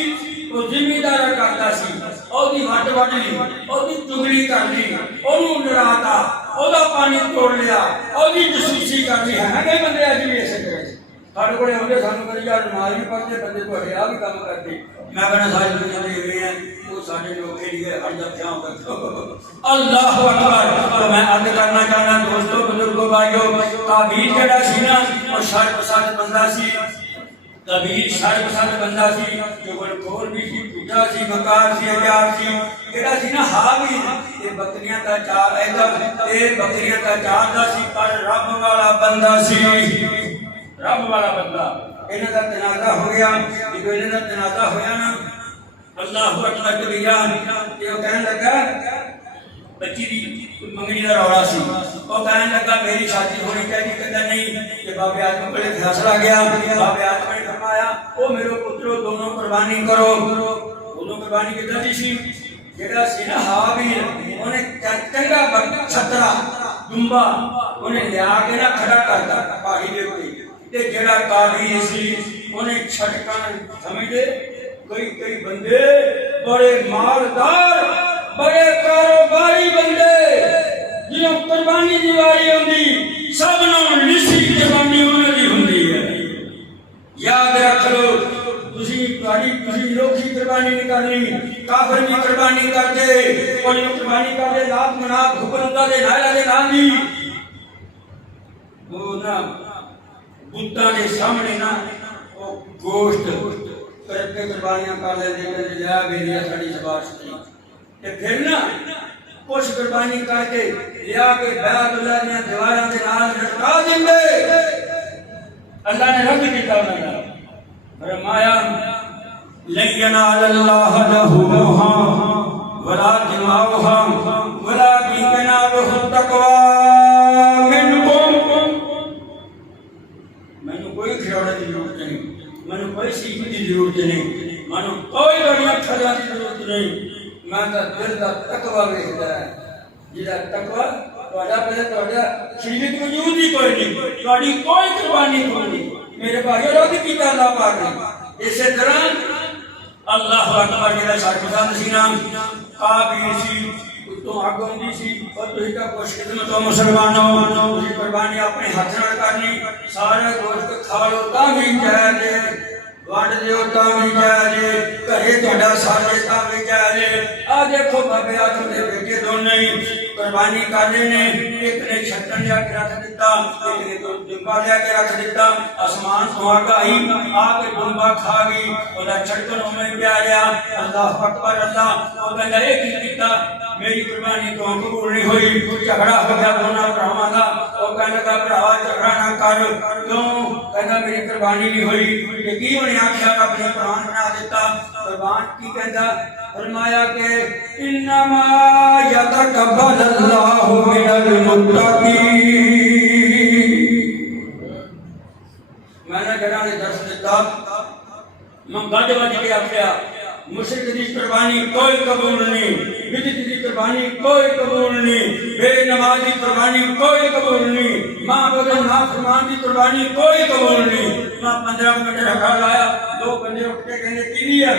وہ زمیندار کرتا سی، او دی وٹ وٹ لی، او دی چگلی کر لی، اونوں لڑاتا، او دا پانی توڑ لیا، او دی جسوسی کر لی۔ ہے کہ بندے اج بھی ایسے کرے سارے کو آتے سانو کہتے یار نماز بھی پڑھتے بندے تو حیا بھی کام کرتے، میں کہنا ساری دنیا دے ہوئے ہیں وہ سارے لوگ کے لیے ہر جب کیا کرتے اللہ اکبر۔ تو میں عرض کرنا چاہنا دوستو بزرگوں بھائیو قابیل جڑا سی نا وہ شر پسند بندہ سی، قابیل شر پسند بندہ سی، جو گلخور بھی سی، پوجا سی، مکار سی، ہجار سی۔ جڑا سی نا حابیل یہ بکریاں کا چار یہ بکریاں کا چار دا سی پر رب والا بندہ سی، رب والا بندہ۔ انہاں دا تنازع ہو گیا، جو انہاں دا تنازع ہویا نا اللہ اکبر کبیرہ کہ وہ کہنے لگا بچی دی منگنی دا روڑا سی، وہ کہنے لگا میری شادی ہونی چاہیے، کہتا نہیں کہ بابے آدم کو فیصلہ گیا، بابے آدم نے فرمایا او میرے پترو دونوں قربانی کرو، دونوں قربانی کتنا دی سی؟ جڑا سی نا حابیل انہیں چنگا چھترا دمبا انہیں لیا کے نہ کھڑا کرتا پہاڑی دے ہوئے، تے جڑا قابیل سی انہیں چھٹکن سمجھ دے کئی بندے بڑے مالدار بڑے کاروباری بندے جنہوں قربانی دی واری ہوندی سب نوں لسی قربانی انہاں دی ہوندی ہے. یاد رکھ لو تسی روکھی قربانی نہیں کرنی. کافر بھی قربانی کر دے کوئی قربانی کر دے لات منات حکم دا دے نائلہ دے نام دی وہ نا بتاں دے سامنے نا وہ گوشت کر کے قربانیاں کر دے دے جا بیلیا ساڑی شباش تے پھر نا کچھ قربانی کر کے لیا کے بیت اللہ نے دیواراں دے نال لٹکا دے. اللہ نے رد کیتا انہاں دا فرمایا لن ينال الله لحومها ولا دماؤها ولكن يناله التقوى منكم. مینوں کوئی کھلونے کی ضرورت نہیں, مینوں کوئی سیکھ کی ضرورت نہیں, مینوں کوئی بڑیاں کھلونے کی ضرورت نہیں. میں تو دل کا تقوی ویکھدا ہے جہاں تقوی تہاڈا پہلے تہاڈا شریعت وجود ہی کوئی نہیں, تہاڈی کوئی قربانی کوئی نہیں. میرے بھائیو رد کیتا اللہ پاک نے. اسی طرح اللہ اکبر جڑا سرپرست سی نا قابل سی تو اگوں سی اور تسی کا خوش خدمت ہو مسلمانوں تسی قربانی اپنے ہاتھ نال کرنی سارے گوشت کھا لو تاں بھی جائز وانڈ دیو تاں بھی جائز گھرے تہاڈا سارے تاں بھی جائز. آ دیکھو بابے آدم دے بیٹے دونوں ہی قربانی کرنے نے ایک نے چھٹن لیا کے رکھ دیتا ایک نے دمبا لیا کے رکھ دیتا. آسمان تو آگاہی آ کے دمبا کھا گئی وہ چھٹن میں پیا رہا. اللہ اکبر اللہ وہ کہندا اے کی کیتا میری قربانی تو قبول نہیں ہوئی. جھگڑا ہو گیا دونوں بھراواں دا. وہ کہنے لگا بھرا جھگڑا نہ کر کیوں کہندا میری قربانی نہیں ہوئی. کہ کی انہیں آکھیا اپنے قرآن بنا دیتا. قربان کی کہندا فرمایا کہ انما یتقبل اللہ من المتقین. میں نے گھراں دے درس دیتا میں گڈ وج کے آکھیا مشرک دی قربانی کوئی قبول نہیں, بدعت دی قربانی کوئی قبول نہیں, بے نماز دی قربانی کوئی قبول نہیں, ماں بغیر نافرمان دی قربانی کوئی قبول نہیں. میں 15 منٹ رکھا لایا 2 بندے اٹھ کے کہنے کی ہے.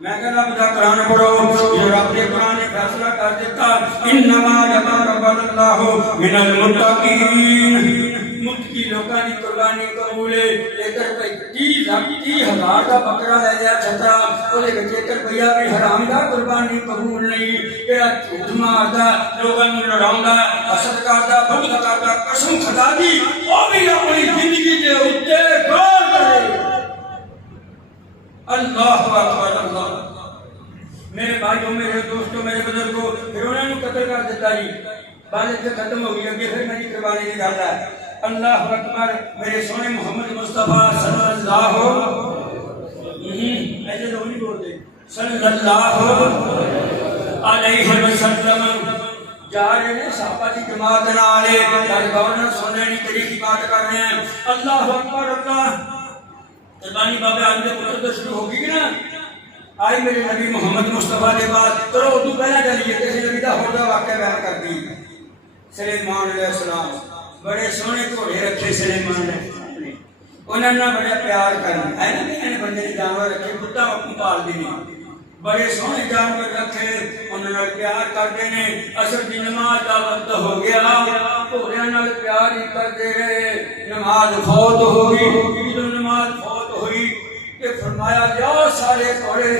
میں کہا رب دا قرآن پڑھو یہ رب دے قرآن نے فیصلہ کر دیتا انما یتقبل اللہ من المتقین. متقی لوکاں دی قربانی قبول ہے. 30,000 کا بکرا لے جا چھترا وہ دے وچ 1 روپیہ بھی حرام دا قربانی قبول نہیں. کہ جھوٹ ماردا لوکاں نوں لڑاوندا حسد کردا بغض کردا قسم خدا دی او بھی اپنی زندگی دے اوتے غور کرے. اللہ اکبر اللہ. میرے بھائیوں میرے دوستوں میرے بزرگوں پھر انہوں نے قتل کر دیتا جی بات سے ختم ہو گئی. اگے پھر میری قربانی کی گل ہے. اللہ اکبر. میرے سونے محمد مصطفیٰ صلی اللہ ایسے لوگ نہیں بولتے صلی اللہ علیہ وسلم جا رہے ہیں صحابہ کی جماعت نالے گورنر سننے نہیں طریق کی بات کر رہے ہیں. اللہ اکبر اللہ. قربانی بابے آدم کے پتر تو شروع ہوگی نا. آئی میرے نبی محمد مصطفیٰ کے بعد تو اردو پہلا ڈالیے کسی نبی کا ہوتا واقعہ بیان کر دی. سلیمان علیہ السلام بڑے سونے گھوڑے رکھے سلیمان نے انہوں نے بڑے پیار کرنا ہے نا بندے نے جانور رکھے بتا اپنی پال دی بڑے سونے جانور رکھے انہوں نے پیار کرتے ہیں. اصل کی نماز کا وقت ہو گیا گھوڑیاں نال پیار ہی کرتے رہے. نماز فوت ہو گئی. جب نماز فوت ہوئی کہ فرمایا جاؤ سارے گھوڑے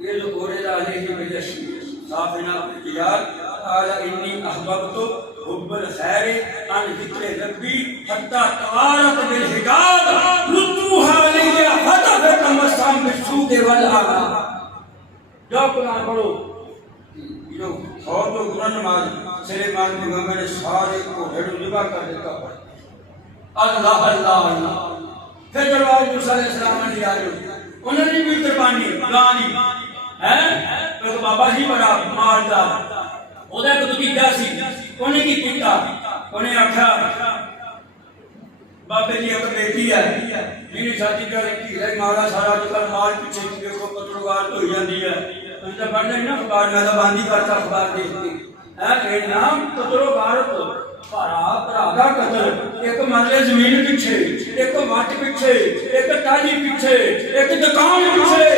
یہ جو گھوڑے لانے کی وجہ سے صافنا اختیار قال انی احببت حب الخیر عن ذکر ربی حتی توارت بالحجاب ردوها علیہ حتف کمسام بالسود والآلہ. جو قرآن پڑھو جو فوت و قرآن نماز سلیمان پیغمبر نے سارے گھوڑے ذبح کر دیتا. اللہ اللہ اللہ. پھر جب آج موسیٰ علیہ السلام نے آئے انہوں نے بھی قربانی گانی ہے بابا جی بڑا مالدار وہ کتیجا سی انہیں کی کیتا انہیں آکھا بابے جی ایک بیٹی ہے جنہیں شادی کر کی ہے مالا سارا جکر مال پیچھے دیکھو پتروگار تو ہی جاندی ہے انہیں تو پڑھنا ہی نا اخبار میں تو باندھی کرتا اخبار دیکھتی ہے نام پتروگار تو پرادا قتل ایک مرلے زمین پیچھے ایک وٹ پیچھے ایک ٹالی پیچھے ایک دکان پیچھے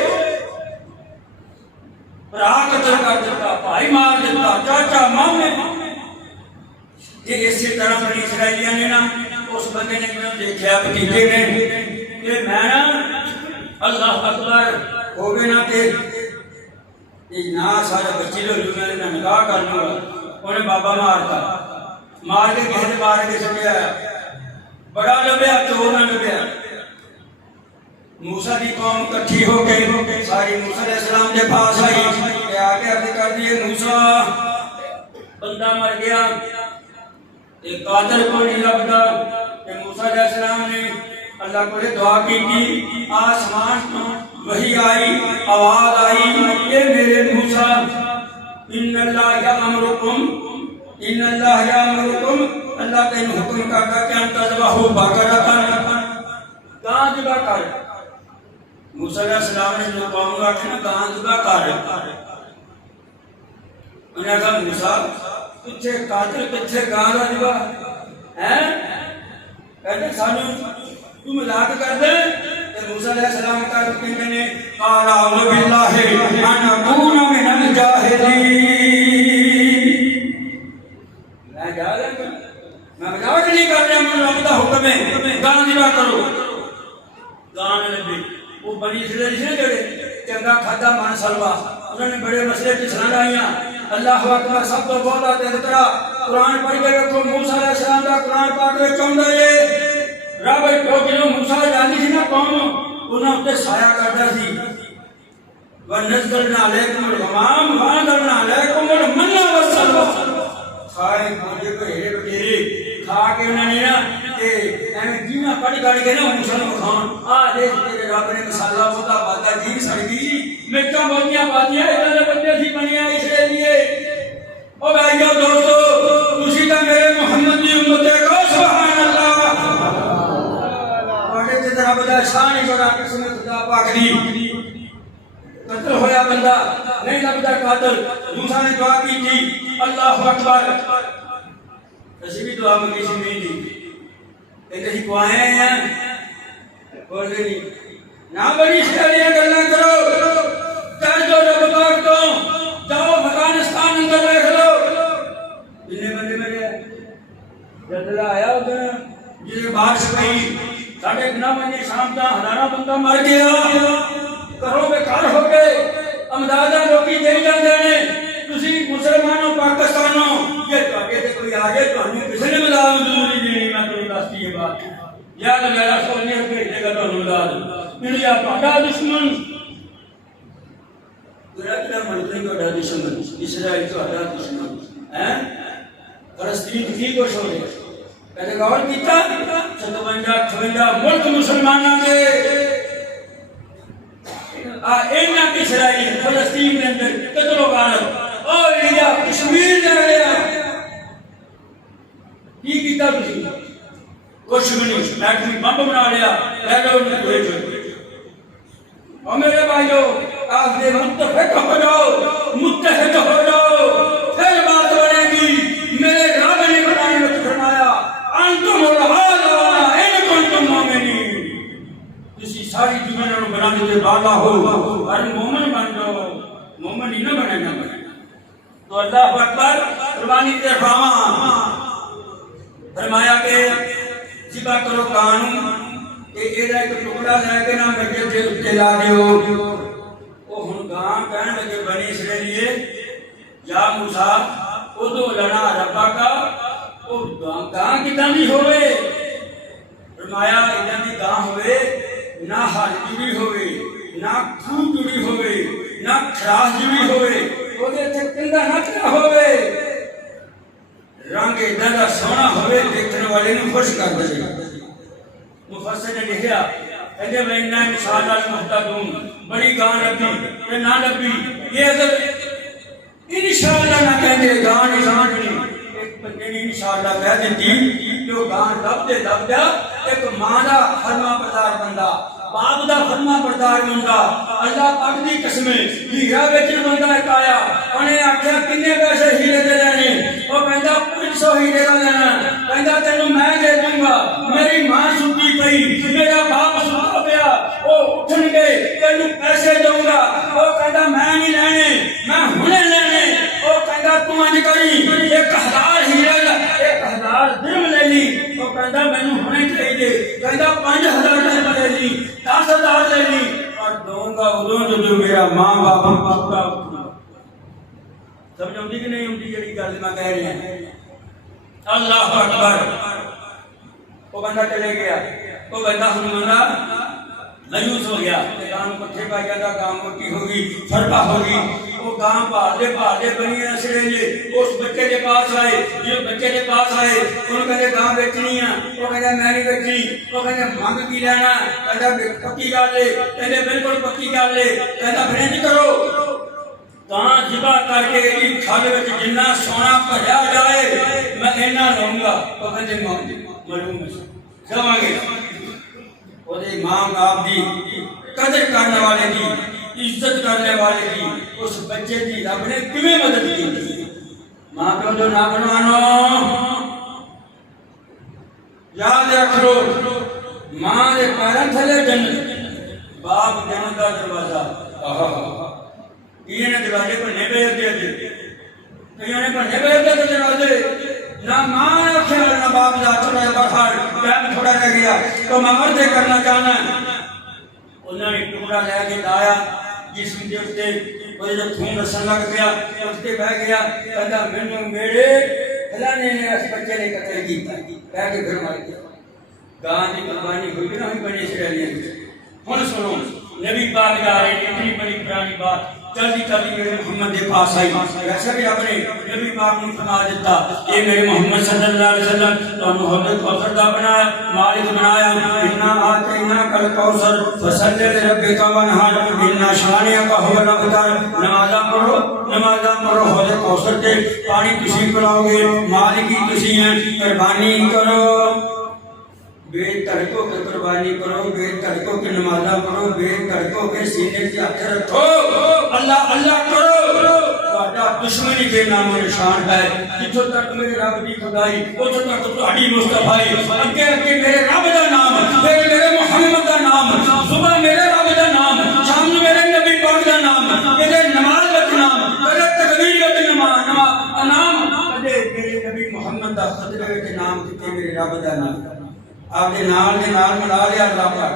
ਭਰਾ ਕਤਲ ਕਰ ਦਿੱਤਾ, ਭਾਈ ਮਾਰ ਦਿੱਤਾ, ਚਾਚਾ ਮਾਮੇ। ਤੇ ਇਸੇ ਤਰ੍ਹਾਂ ਬਣੀ ਇਸਰਾਈਲੀਆਂ ਨੇ ਨਾ ਉਸ ਬੰਦੇ ਨੇ ਮੈਨੂੰ ਦੇਖਿਆ, ਭਤੀਜੇ ਨੇ, ਕਿ ਮੈਂ ਨਾ ਅੱਲਾਹ ਅਕਬਰ ਹੋਵੇ ਨਾ ਤੇ ਨਾ ਸਾਰੇ ਬੱਚੇ ਲੋਕ ਉਹਨਾਂ ਨੇ ਨਿਕਾਹ ਕਰ ਲੂਗਾ। ਉਹਨੇ ਬਾਬਾ ਮਾਰਤਾ, ਮਾਰ ਕੇ ਕਿਸੇ ਦੇ ਬਾਹਰ ਕੇ ਸੁੱਟਿਆ। ਬੜਾ ਲੱਭਿਆ, ਚੋਰ ਨਾ ਲੱਭਿਆ। موسیٰ کی قوم اکٹھی ہو کے ساری موسیٰ علیہ السلام کے پاس آئی کہ آگے عرض کر دیے موسیٰ بندہ مر گیا، ایک قاتل کو نہیں لبدا۔ کہ موسیٰ علیہ السلام نے اللہ کو دعا کی، آسمان تو وحی آئی، آواز آئی، اے میرے موسیٰ ان اللہ یامرکم، ان اللہ یامرکم، اللہ تین حکم کرتا کہ انت ذبحوا بقرۃ، گاں ذبح کر۔ موسیٰ علیہ السلام نے جو قوم کو آخر گاں ذبح کر۔ انہوں نے کہا موسیٰ کچھے قاتل کچھے گاں کا ذبح ہے؟ کہتے سانو تو مذاق کر دے۔ کہ موسیٰ علیہ السلام کا کہتے ہیں قال اعوذ باللہ ان اکون من الجاہلین، میں مذاق نہیں کر رہا، من رب کا حکم ہے گاں ذبح کرو۔ گاں نے لبی، وہ بنی اسرائیل سے جڑے چنگا کھادا من سلوا، انہوں نے بڑے مسئلے کی سلام آئیاں۔ اللہ اکبر، سب تو بہت تذکرہ قرآن پڑھ کے رکھو۔ موسیٰ علیہ السلام کا قرآن پاک میں چاہتا ہے رب کو جنہوں موسیٰ جاندی سی نا قوم، انہوں نے سایہ کرتا سی۔ وَنَزَّلْنَا عَلَيْكُمُ الْغَمَامَ وَأَنزَلْنَا عَلَيْكُمُ الْمَنَّ وَالسَّلْوَىٰ۔ کھائے کھانے کو ہیرے بٹیرے کھا کے انہوں نے نا جینا کڑی کڑی کے نا موسیٰ نے بخان آ دیکھ تیرے رب نے مسالہ ہوتا باتا جیب سڑ گئی، مرچاں بہتیاں پاتیاں، ادھر نے بندے سی بنیا اس لیے۔ او بھائیو دوستو، اسی کا میرے محمد کی امت کو سبحان اللہ، پڑھے تے رب دا شان ہی بڑا، قسم خدا پاک دی۔ قتل ہویا بندہ نہیں لبدا قاتل، موسیٰ نے دعا کی تھی اللہ اکبر۔ اسی بھی دعا منگی سی نہیں دی، کہتے ہی کو آئے ہیں بول دے نہیں نہ بڑی شہریاں گلنا کرو، چاہ جو رب پاک تو جاؤ افغانستان اندر دیکھ لو جنہیں بندے میرے جدلہ آیا ادھر جسے بارش پئی ساڑھے گنا بندے شام تا ہزارہ بندہ مر گیا، کرو بیکار ہو گئے، امدادہ لوگی دے جاندے ہیں۔ تسی مسلمانوں پاکستانوں یہ تو آگے سے کوئی آگے تو ہمیں کسی نے مداد نہیں دینی، میں تو دستی یہ بات یاد میرا سونے بھیجے گا تو مداد انڈیا پاٹا دشمن، کیا منتری کو ڈا دشمن، اسرائیل کو ڈا دشمن، فلسطین کی کو چھوڑے کہتے غور کیتا 57 ملک مسلمانوں کے اینا اسرائیل فلسطین کے اندر قتل و غارت اور انڈیا کشمیر جا گیا کی کیتا تھی کچھ بھی نہیں، ایٹمی بم بنا لیا لہروں نے ہوئے چھوڑے۔ اور میرے بھائیو آپ نے متفق ہو جاؤ، متحد ہو جاؤ، پھر بات بنے گی۔ میرے رب نے قرآن میں فرمایا انتم العالمون ان کنتم مومنین، کسی ساری دنیا کو بنانے کے بالا ہو اور مومن بن جاؤ، مومن ہی نہ بنے گا۔ تو اللہ اکبر، قربانی دے فرمایا کہ ذبح کرو قانون کہ ایدہ ایک ٹکڑا لے کے نام رکھے تھے اتے لا دیو۔ وہ ہن گاں کہنے لگے بنی اسرائیلیے یا موسیٰ ادو لنا ربا کا، وہ گاں کتنا نہیں ہوئے، فرمایا ادھا دی گاں ہوئے نہ حال جڑی ہوئے، نہ کھو جڑی ہوئے، نہ کھراس جڑی ہوئے، وہ دے تھے کندہ نہ کیا ہوئے، رنگ ادھا سونا ہوئے، دیکھنے والے نے خوش کر دے۔ مفسر نے لکھیا کہتے ہیں انہا انشاءاللہ المحتدون، بڑی گاں لبی کہ نہ لبی، یہ اگر انشاءاللہ نہ کہتے گاں نشان نہیں، ایک بندے نے انشاءاللہ کہہ دیتی جو گاں لب دے لب دیا، ایک ماں دا فرما بردار بندہ، باپ دا فرما بردار بندہ، اللہ پاک دی قسمیں ہیرا بیچن بندہ ایک آیا، انہیں آکھیا کنے پیسے ہیرے دے لینے، وہ کہندہ 500 ہیرے دا لینا، کہندہ تینوں میں دے دوں گا، میری ماں ستی پئی، میرا باپ ستا پیا، وہ اٹھن گئے تینوں پیسے دوں گا، وہ کہندہ میں نہیں لینے، منج کری 1000 ہیرا 1000 درم لے لی وہ کہندا مینوں ہونے چاہیے کہندا 5000 درم لے لی 10000 لے لی اور دوں گا ادوں جو میرا ماں باپ پورا سمجھ آتی کہ نہیں آتی جڑی گل میں کہہ رہا ہوں اللہ اکبر وہ بندہ چلے گیا وہ بندہ ہنومانا مایوس ہو گیا کام پٹھے پا گیا کام مٹی ہوگی فرقہ ہوگی وہ کام پہاڑے بنی اسڑے لے اس بچے کے پاس آئے جو بچے کے پاس آئے انہوں کہتے کام بیچنی ہے وہ کہتے میں نہیں بیچنی وہ کہتے مانگ کی لینا کہتے پکی گال لے کہتے بالکل پکی گال لے کہتا فرینج کرو کہاں جبا کر کے ایک کھالے وچ جنہ سونا بھریا جائے میں اینا لوں گا وہ کہتے معلوم ہے جاواں گے اور ماں باپ دی قدر کرنے والے کی عزت کرنے والے کی اس بچے کی رب نے کیویں مدد کی ماں پیو جو نہ بنوانو یاد رکھو ماں دے پیراں تھلے جنت باپ جنت دا دروازہ یہ نے دروازے پر نہیں بیٹھتے تھے کئیوں نے پر نہیں بیٹھتے تھے دروازے نہ ماں خیال نہ باپ دا چھوڑا باہر ٹائم تھوڑا رہ گیا تو مار دے کرنا چاہنا انہوں نے ٹکڑا لے کے لایا جسم کے اتے وہ جب خون رسن لگ گیا اس کے بہ گیا کہتا مینوں میرے فلانے نے اس بچے نے قتل کیتا کہہ کے پھر مار گیا گاں کی قربانی ہوئی نہ ہوئی بنی اسرائیلیاں ہن سنو نبی پاک جا رہے ہیں اتنی بڑی پرانی بات جلدی جلدی میرے محمد کے پاس آئی ویسے بھی اپنے نبی پاک نے فرما دیتا اے میرے محمد صلی اللہ علیہ وسلم تو محمد کوثر دا بنایا مالک بنایا انا آتینا کل کوثر فصلی لربک وانحر انا شانئک هو الابتر نمازاں پڑھو حوض کوثر کے پانی تسی پلاؤ گے مالک ہی تسی ہیں قربانی کرو بے تڑکوں کے قربانی کرو بے تڑکوں کے نمازاں پڑھو بے تڑکوں کے سینے سے ہاتھ رکھو اللہ اللہ کرو تہاڈا دشمنی بے نام و نشان ہے جتھوں تک میرے رب دی خدائی اتھوں تک تہاڈی مصطفی اگے اگے میرے رب دا نام میرے محمد دا نام صبح میرے رب دا نام شام نو میرے نبی پاک دا نام میرے نماز وچ نام میرے تکبیر وچ نام کدے میرے نبی محمد دا خطبے وچ نام کتے میرے رب دا نام آپ کے نال ملا لیا اللہ پاک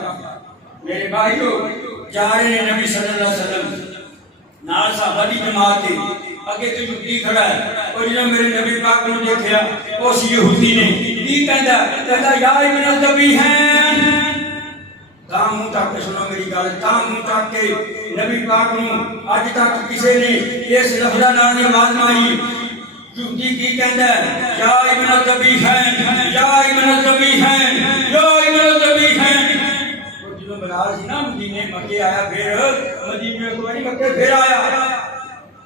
میرے بھائیو جا رہے ہیں نبی صلی اللہ علیہ وسلم نال صحابہ دی جماعت کے اگے تو یہودی کھڑا ہے اور جب میرے نبی پاک نے دیکھا اس یہودی نے کی کہتا یا ابن الذبیحین کام منہ تک سنو میری گل کام منہ تک کے نبی پاک نو اج تک کسی نے اس لفظ نال نہیں آواز ماری یہودی کی کہندا ہے یا ابن الذبیحین یا ابن الذبیحین یا ابن الذبیحین وہ جو بلال سی نا مدینے مکے آیا پھر مدینے کو نہیں مکے پھر آیا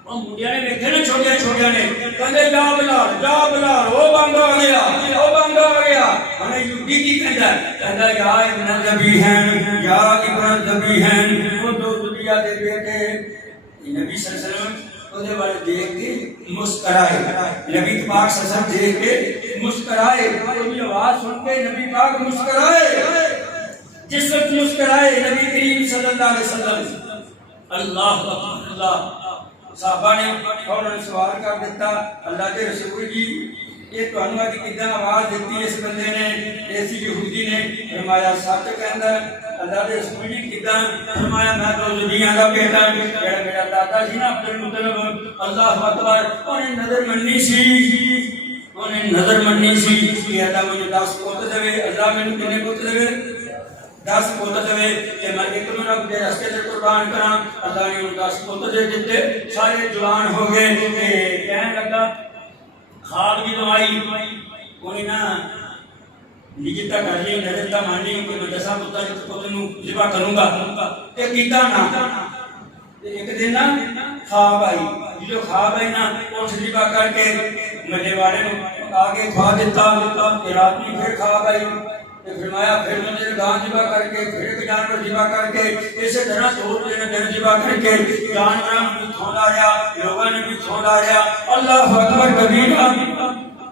وہ منڈیا نے دیکھے نا چھوٹے نے کہندے یا بلال او بندہ آ گیا ہمیں یہودی کی کہندا یا ابن الذبیحین یا ابن الذبیحین وہ دو دنیا دے بیٹے نبی صلی اللہ علیہ وسلم وہ والے دیکھ کے مسکرائے نبی پاک صلی اللہ علیہ وسلم دیکھ کے مسکرائے ان آواز سن کے نبی پاک مسکرائے جس وقت مسکرائے نبی کریم صلی اللہ علیہ وسلم اللہ اللہ صحابہ نے فوراً سوال کر دیتا اللہ کے رسول جی یہ تو انہوں نے کدھا آواز دیتی اس بندے نے ایسی یہودی نے فرمایا سچ کہندا اللہ دے رسول جی کدھا فرمایا میں تو زبیاں دا بیٹا جڑا میرا دادا سی نا عبد المطلب اللہ اکبر انہیں نظر مننی سی کہ اللہ مجھے 10 پوت دے اللہ مینوں کنے پوت دے 10 پوت دے کہ میں ایک نوں رب دے راستے تے قربان کراں اللہ نے 10 پوت دے دتے سارے جوان ہو گئے کہنے لگا خواب کی دعائی کوئی نہ نجتا کر لی نجتا مانی کہ میں 10 پتر نو ذبح کروں گا تے کیتا نہ ایک دن نا خواب آئی جو خواب آئی نا اس ذبح کر کے ملے والے نو آگے کھوا دیتا کہ رات میں پھر خواب آئی فرمایا پھر مجھے گاں ذبح کر کے پھر ایک جانور ذبح کر کے اسی طرح 2 دن ذبح کر کے جانوراں بھی کھوندا رہیا لوگاں نے بھی کھوندا رہیا اللہ اکبر کبیرہ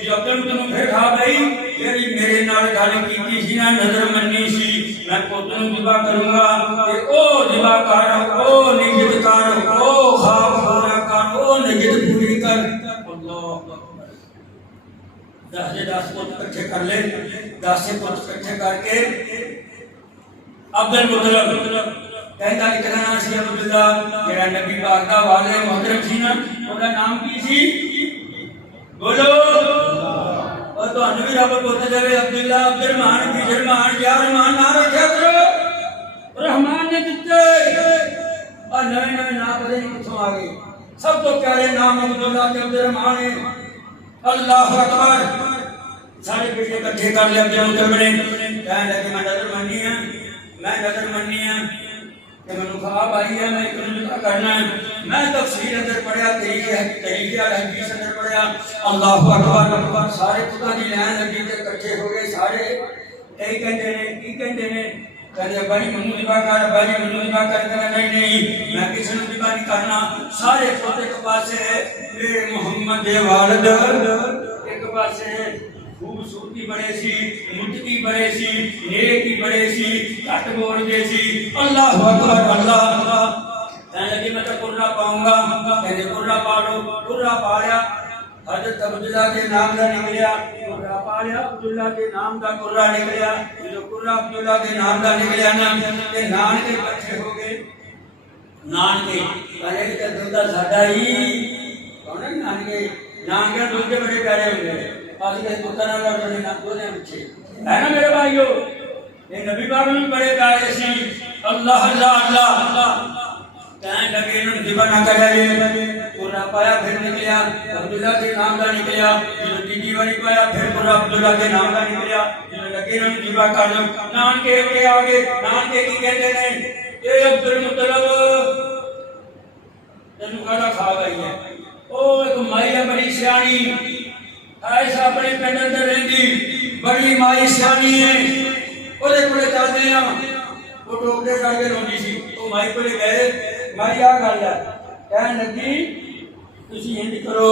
ਜਦ ਤੈਨੂੰ ਫਿਰ ਖਾਬ ਆਈ ਜਿਹੜੀ ਮੇਰੇ ਨਾਲ ਗੱਲ ਕੀਤੀ ਸੀ ਨਾ ਨਜ਼ਰ ਮੰਨੀ ਸੀ ਮੈਂ ਪੁੱਤ ਨੂੰ ਜ਼ਿਬਾ ਕਰੂੰਗਾ ਤੇ ਉਹ ਜ਼ਿਬਾ ਕਰ ਉਹ ਨਿਯਤ ਕਰ ਉਹ ਖਾਬ ਪੂਰਾ ਕਰ ਉਹ ਨਿਯਤ ਪੂਰੀ ਕਰ ਅੱਲਾਹੁ ਅਕਬਰ 10 ਪੁੱਤ ਇਕੱਠੇ ਕਰ ਲੈ 10 ਪੁੱਤ ਇਕੱਠੇ ਕਰਕੇ ਅਬਦੁਲ ਮੁਤਲਬ ਕਹਿੰਦਾ ਇੱਕ ਦਾ ਨਾਮ ਸੀ ਅਬਦੁੱਲਾ ਜਿਹੜਾ ਨਬੀ ਪਾਕ ਦਾ ਵਾਲਿਦ ਮੁਹਤਰਮ ਸੀ ਨਾ ਉਹਦਾ ਨਾਮ ਕੀ ਸੀ ਬੋਲੋ ਉਹ ਤੁਹਾਨੂੰ ਵੀ ਰੱਬ ਪੁੱਤ ਦੇਵੇ ਅਬਦੁੱਲਾ ਅਬਦੁਰਮਾਨ ਕੀ ਜਰਮਾਨ ਯਾ ਰਹਿਮਾਨ ਨਾ ਰੱਖਿਆ ਕਰੋ ਰਹਿਮਾਨ ਨੇ ਦਿੱਤੇ ਆ ਨਵੇਂ ਨਵੇਂ ਨਾਮ ਪਤਾ ਨਹੀਂ ਕਿੱਥੋਂ ਆ ਗਏ ਸਭ ਤੋਂ ਪਿਆਰੇ ਨਾਮ ਅਬਦੁੱਲਾ ਤੇ ਅਬਦੁਰਮਾਨ ਹੈ ਅੱਲਾਹੁ ਅਕਬਰ ਸਾਰੇ ਬੇਟੇ ਇਕੱਠੇ ਕਰ ਲਿਆ ਅਬਦੁਲ ਮੁਤਲਬ ਨੇ ਕਹਿਣ ਲੱਗੇ ਮੈਂ ਨਜ਼ਰ ਮੰਨੀ ਹੈ کہ میں خواب آئی ہے میں کیا کرنا ہے میں تفسیر اندر پڑھیا طریقہ حدیث اندر پڑھیا اللہ اکبر سارے خدا دی لین لگی تے اکٹھے ہو گئے سارے کئی کہندے نے کہندے بھائی منو ذبح کر نہیں میں کسی نوں ذبح نہیں کرنا سارے خود ایک پاسے میرے محمد دے والد ایک پاسے خوبصورتی بڑے سی متقی بڑے سی نیکی بڑے سی کٹ بول دے سی اللہ اکبر اللہ کہنے لگی میں تو قرہ پاؤں گا کہنے قرہ پا لو قرہ پایا حضرت عبداللہ کے نام دا نکلیا قرہ پایا عبداللہ کے نام دا قرہ نکلیا جو قرہ عبداللہ کے نام دا نکلیا نا کہ نان کے بچے ہو گئے نان کے کہنے کہ دلدہ ساڈا ہی کون ہے نان کے دودھ کے بڑے پیارے ہوں گے ہے نا میرے بھائیو یہ نبی پاک میں بڑے پیارے سی اللہ اللہ اللہ کہنے لگے انہوں ذبح نہ کرے قرہ پایا پھر نکلیا عبداللہ کے نام کا نکلیا جو تیجی والی پایا پھر قرہ عبداللہ کے نام کا نکلیا جو لگے انہوں ذبح کر لو نان کے آگے نان کے کی کہتے ہیں اے عبدالمطلب تینوں کھانا کھا گئی ہے او ایک مائی ہے بڑی سیانی ایسا اپنے پنڈ اندر رہندی بڑی مائی سیانی ہے اودے کولے چلدے ہاں وہ ٹوکرے کر کے روندی سی وہ مائی کولے گئے مائی آ گل ہے کہن لگی تسی انج کرو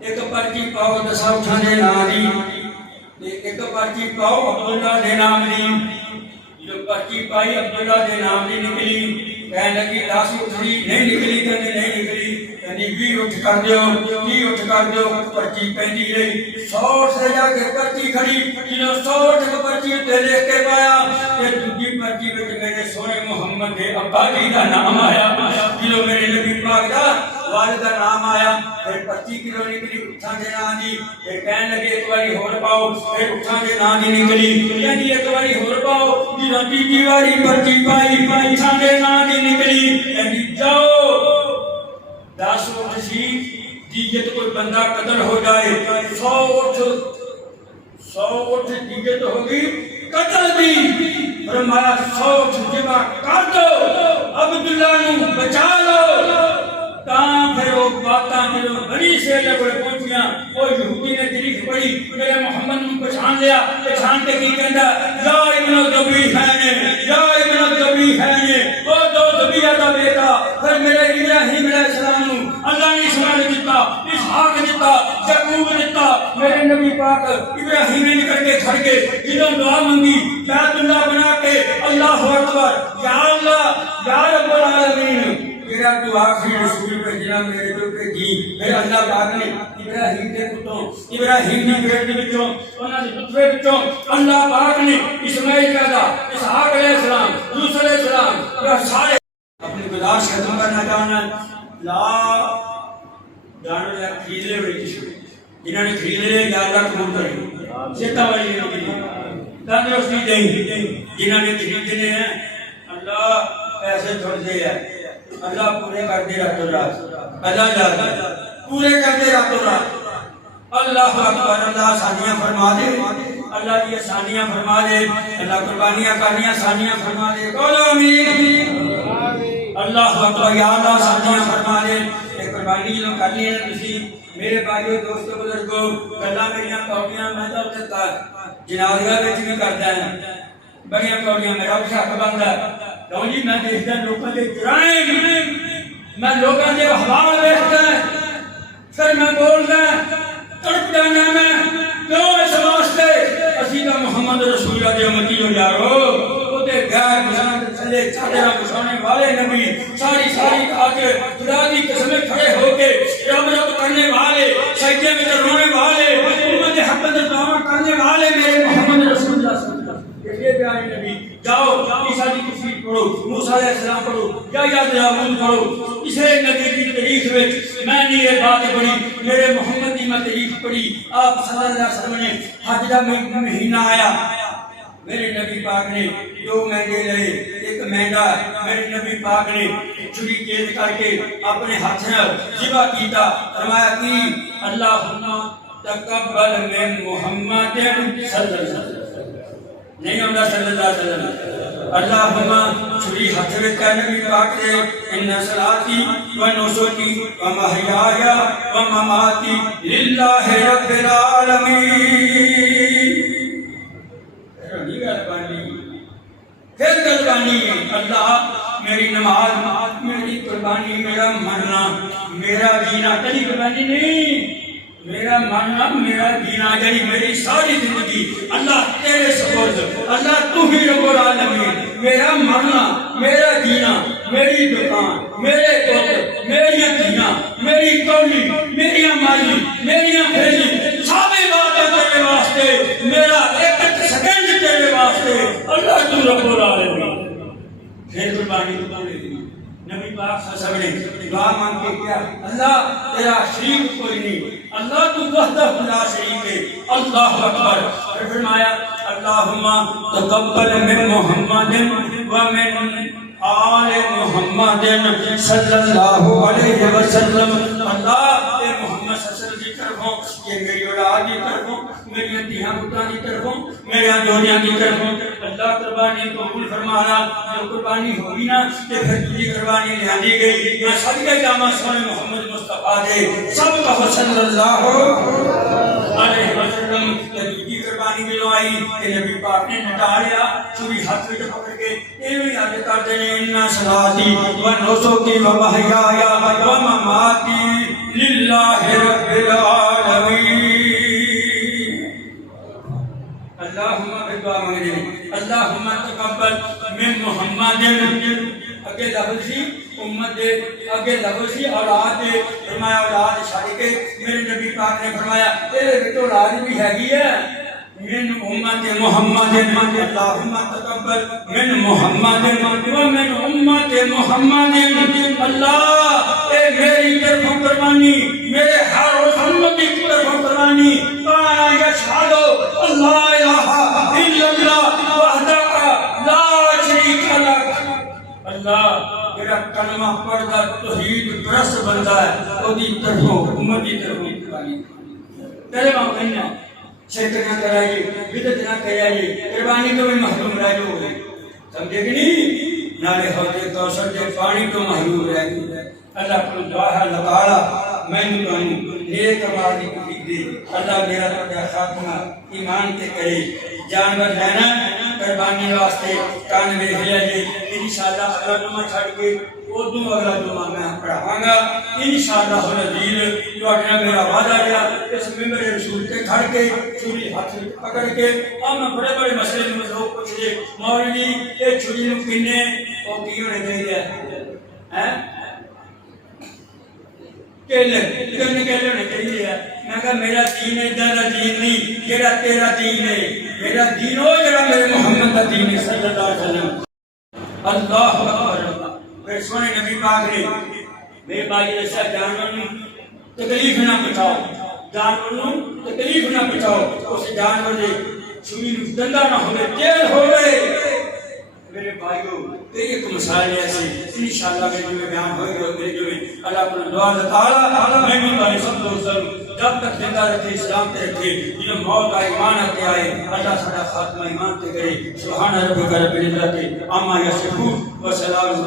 ایک پرچی پاؤ دسا اٹھاں دے نام دی ایک پرچی پاؤ عبداللہ دے نام دی جو پرچی پائی عبداللہ دے نام دی نکلی کہنے لگی لاس اٹھڑی نہیں نکلی کہنے نہیں نکلی کہنی 20 اٹھ کر دیو 30 اٹھ کر دیو پرچی پہنی رہی 100 سے جا کے پرچی کھڑی جنہوں 100 اٹھ پرچی تے لکھ کے پایا کہ دوسری پرچی وچ میرے سونے محمد دے ابا جی دا نام آیا جنہوں میرے نبی پاک دا والد دا نام آیا پھر پرچی کلو نکلی اٹھاں دے نام دی پھر کہنے لگے ایک باری ہور پاؤ پھر اٹھاں دے نام دی نکلی کہنی ایک باری ہور پاؤ جنہوں تیجی واری پرچی پائی اٹھاں دے نام دی نکلی کہنی جاؤ 10 اٹھ سی دیجت کوئی بندہ قتل ہو جائے 100 اٹھ دیجت ہوگی قتل دی فرمایا 100 اٹھ ذبح کر دو عبداللہ نو بچا لو تاں پھر وہ باتاں جدوں بڑی سیلے کوئی پہنچیاں وہ یہودی نے تاریخ پڑھی میرے محمد نو پہچان لیا پہچان کے کی کہندا یا ابن ذبیحہ نے وہ دو ذبیحہ دا بیٹا پھر میرے ابراہیم علیہ السلام نو اللہ نے اسماعیل دیتا اسحاق دیتا یعقوب دیتا میرے نبی پاک ابراہیم نے نکل کے کھڑ کے جدوں دعا منگی بیت اللہ بنا کے اللہ اکبر یا اللہ یا رب العالمین میرا تو آخری رسول پہ جنا میرے جو پہ جی پھر اللہ پاک نے ابراہیم دے پتوں ابراہیم نے پیٹ دے وچوں انہاں دے نطفے وچوں اللہ پاک نے اسماعیل پیدا اسحاق علیہ السلام یوسف علیہ السلام یہ سارے اپنی گزارش ختم کرنا چاہنا لا جانو یا خرید لے بڑی کسی جنہوں نے خرید لے یا اللہ قبول کرے سیتا والی تندرستی دیں جنہوں نے خریدنے ہیں اللہ پیسے چھوڑ دے ہیں اللہ پورے کر دے راتوں رات اللہ جاتا پورے کر دے راتوں رات اللہ اکبر اللہ آسانیاں فرما دے اللہ کی آسانیاں فرما دے اللہ قربانیاں کرنی آسانیاں فرما دے بولو آمین اللہ اکبر یا اللہ آسانیاں فرما دے یہ قربانی جو کرنی ہے کسی میرے بھائیو دوستو بزرگو گلاں میریاں کوڑیاں میں تو جنازیاں وچ بھی کردا ہے بڑیاں کوڑیاں میرا حق بندا ہے لو جی میں دیکھتا لوگوں کے جرائم میں لوگوں کے حوال دیکھتا پھر میں بولتا تڑپ جانا میں کیوں اس واسطے اسی کا محمد رسول اللہ دے امتی ہو یارو وہ تے غیر مسلمان تھلے چادر بچھانے والے نبی ساری آکے خدا کی قسم کھڑے ہو کے رب کرنے والے سجدے میں رونے والے امت حق میں دعا کرنے والے میرے محمد رسول اللہ صلی اللہ علیہ وسلم یہ پیارے نبی جاؤ عیسیٰ کی تشریف پڑھو موسیٰ علیہ السلام پڑھو یا داؤد پڑھو اسے نبی کی تاریخ میں میں نے یہ بات پڑھی میرے محمد کی میں تاریخ پڑھی آپ صلی اللہ علیہ وسلم نے حج کا مہینہ آیا میرے نبی پاک نے 2 مہینے لئے ایک مہینہ میرے نبی پاک نے چھری تیز کر کے اپنے ہاتھ سے ذبح کیتا فرمایا کہ اللہم تقبل من محمد صلی اللہ علیہ وسلم نہیں ہوتا صلی اللہ علیہ وسلم اللہم چھری ہاتھ میں کہ نبی پاک نے ان صلاتی و نسکی و محیایا و مماتی للہ رب العالمین پھر قربانی اللہ میری نماز میری قربانی میرا مرنا میرا جینا کبھی قربانی نہیں میرا مرنا میرا جینا یعنی میری ساری زندگی اللہ تیرے سپرد اللہ تو ہی رب العالمین میرا مرنا میرا جینا میری دکان میرے پوت میری دھیاں میری کولی میری مالی میری بھیلی ساری باتیں تیرے واسطے میرا ایک سیکنڈ تیرے واسطے اللہ تو رب العالمین پھر قربانی تو لے دی نبی پاک صلی اللہ علیہ وسلم نے دعا مانگ کے کیا اللہ تیرا شریک کوئی نہیں اللہ تو وحدہ لا شریک ہے اللہ اکبر پھر فرمایا اللہم تقبل من محمد ومن آل محمد صلی اللہ علیہ وسلم اللہ اے محمد صلی اللہ علیہ وسلم کی طرفوں یہ میری اولاد کی طرفوں میری دھیاں پتروں کی طرفوں میری جوڑیاں کی طرفوں اللہ قربانی قبول فرمانا جو قربانی ہوگی نا کہ پھر تجھے قربانی لے آنی گئی میں صدقہ جامع سونے محمد مصطفیٰ دے سب کا صلی اللہ علیہ وسلم تجھے قربانی بھی لوائی کہ نبی پاک نے نٹالیا چوری ہاتھ میں پکڑ کے ایویں یاد کر دینے انہا صلاتی و نسکی و محیایا و مماتی للہ رب العالمین اللہم دعا مانگنے اللہم تقبل من محمد اگے لفظ سی امت دے اگے لفظ سی اولاد دے فرمایا اولاد چھڑ کے میرے نبی پاک نے فرمایا تیرے بھی تو اولاد بھی ہے گی ہے من امت محمد اللہم تقبل من محمد ومن امت محمد اللہ اے میری طرف قربانی میرے ہر امت کی طرف قربانی وانا یشہد اللہ الہ الا اللہ وحدہ لا شریک لہ اللہ میرا کلمہ پڑھتا توحید پرست بندہ ہے وہ دی طرفوں امت کی طرفوں قربانی تیرے ماں کہنا شرک نہ کرائیے بدعت نہ کرائیے قربانی تو بھی محروم رہ جو ہوئے سمجھے کہ نہیں نالے حوض کوثر کے پانی تو محروم رہ گئے اللہ کو دعا ہے اللہ تعالیٰ میں نے کہوں نیک آبادی کو دے اللہ میرا تو خاتمہ ایمان کے کرے جانور لینا قربانی واسطے کان میں بھیجے انشاءاللہ اگلا جمعہ چھڑ کے اردو اگلا جمعہ میں پڑھاؤں گا انشاءاللہ العزیز جو اٹھنا میرا وعدہ گیا اس ممبر رسول کے کھڑ کے چھری ہاتھ میں پکڑ کے اور میں بڑے بڑے مسئلے میں لوگ پوچھ لے مولوی یہ چھری نو کنے اور کیوں نے چاہیے ہیں کہلے ہونے چاہیے میں کہا میرا دین ادھر کا دین نہیں جڑا تیرا دین ہے میرا دین ہو جڑا میرے محمد کا دین ہے صلی اللہ علیہ وسلم اللہ اکبر پھر سونے نبی پاک نے میرے بھائی ایسا جانور تکلیف نہ پہنچاؤ جانور تکلیف نہ پہنچاؤ اس جانور دے چھری دندا نہ ہوئے تیل ہوئے میرے بھائیو ایک مثال ایسی انشاءاللہ میں جو بیان ہوئے گا میرے جو اللہ کو دعا تعالیٰ میں بھی تعالیٰ صلی اللہ علیہ وسلم جب تک زندہ رکھے اسلام تے رکھے جنہوں موت آئے ایمان آتے آئے اللہ ساڑھا خاتمہ ایمان تے کرے سبحان ربک رب العزت عما یصفون و سلام